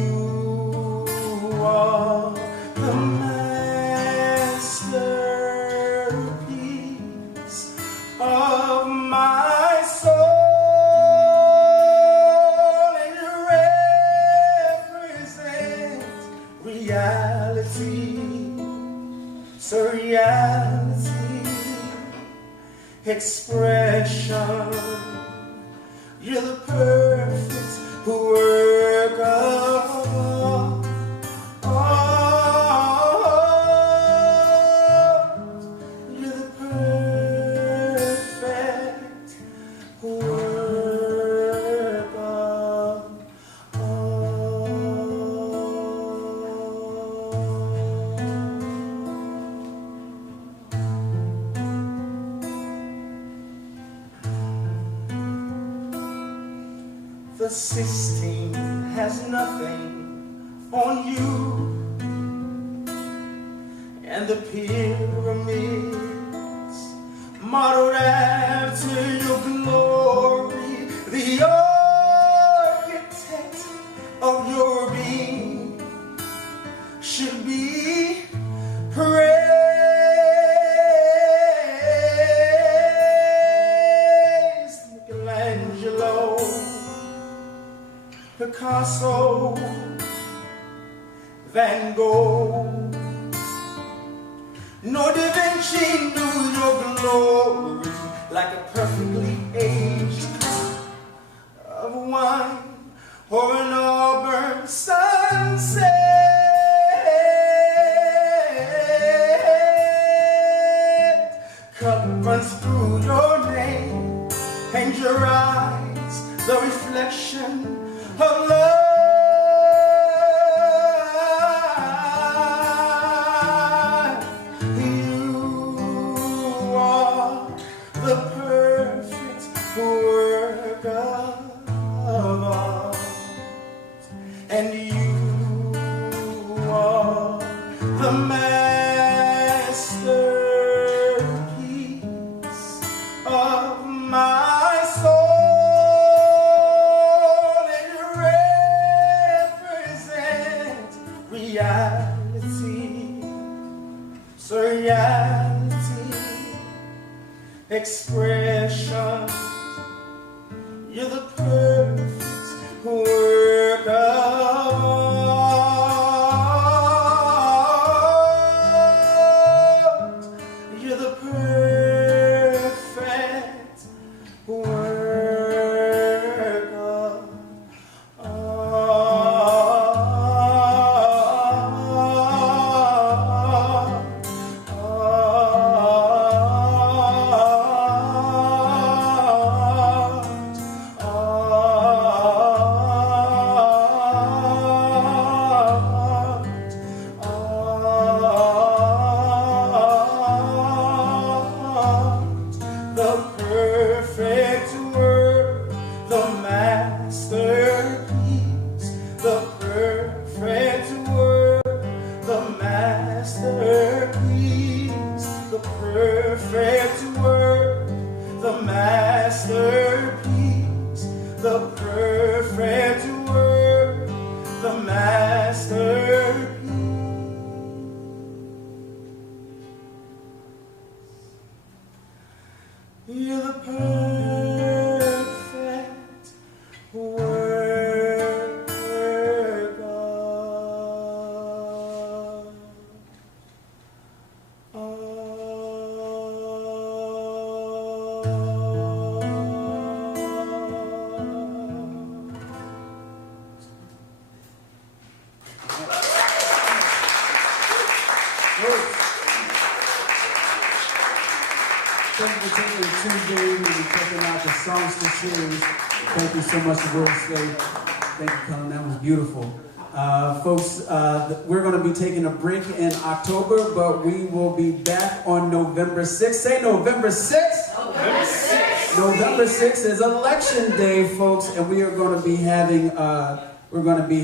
expression. You're the perfect work of art. You're the perfect work of The Sistine has nothing on you, and the pyramids modeled after your glory. The architect of your being should be praised. Michelangelo, Picasso, Van Gogh, no Da Vinci knew your glory like a perfectly aged cup of wine or an auburn sunset. Cup runs through your name and your eyes, the reflection of love. You are the perfect work of art, and you are the masterpiece of my soul. Reality, surreality, expression. You're the perfect work of art. You're the perfect work of You're the perfect work of Thank you for taking the Tuesday evening and checking out the Songster Series. Thank you so much to Wordslave. Thank you, Colin. That was beautiful. Folks, we're going to be taking a break in October, but we will be back on November 6th. Say November 6th. November 6th. November 6th is Election Day, folks, and we are going to be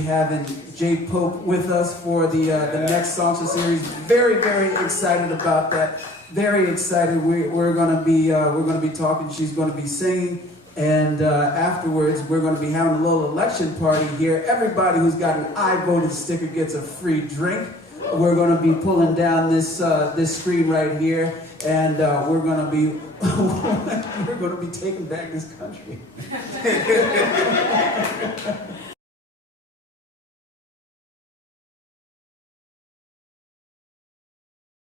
having Jay Pope with us for the next Songster Series. Very, very excited about that. Very excited. We're going to be talking. She's going to be singing, and afterwards we're going to be having a little election party here. Everybody who's got an I voted sticker gets a free drink. We're going to be pulling down this screen right here, and we're going to be taking back this country.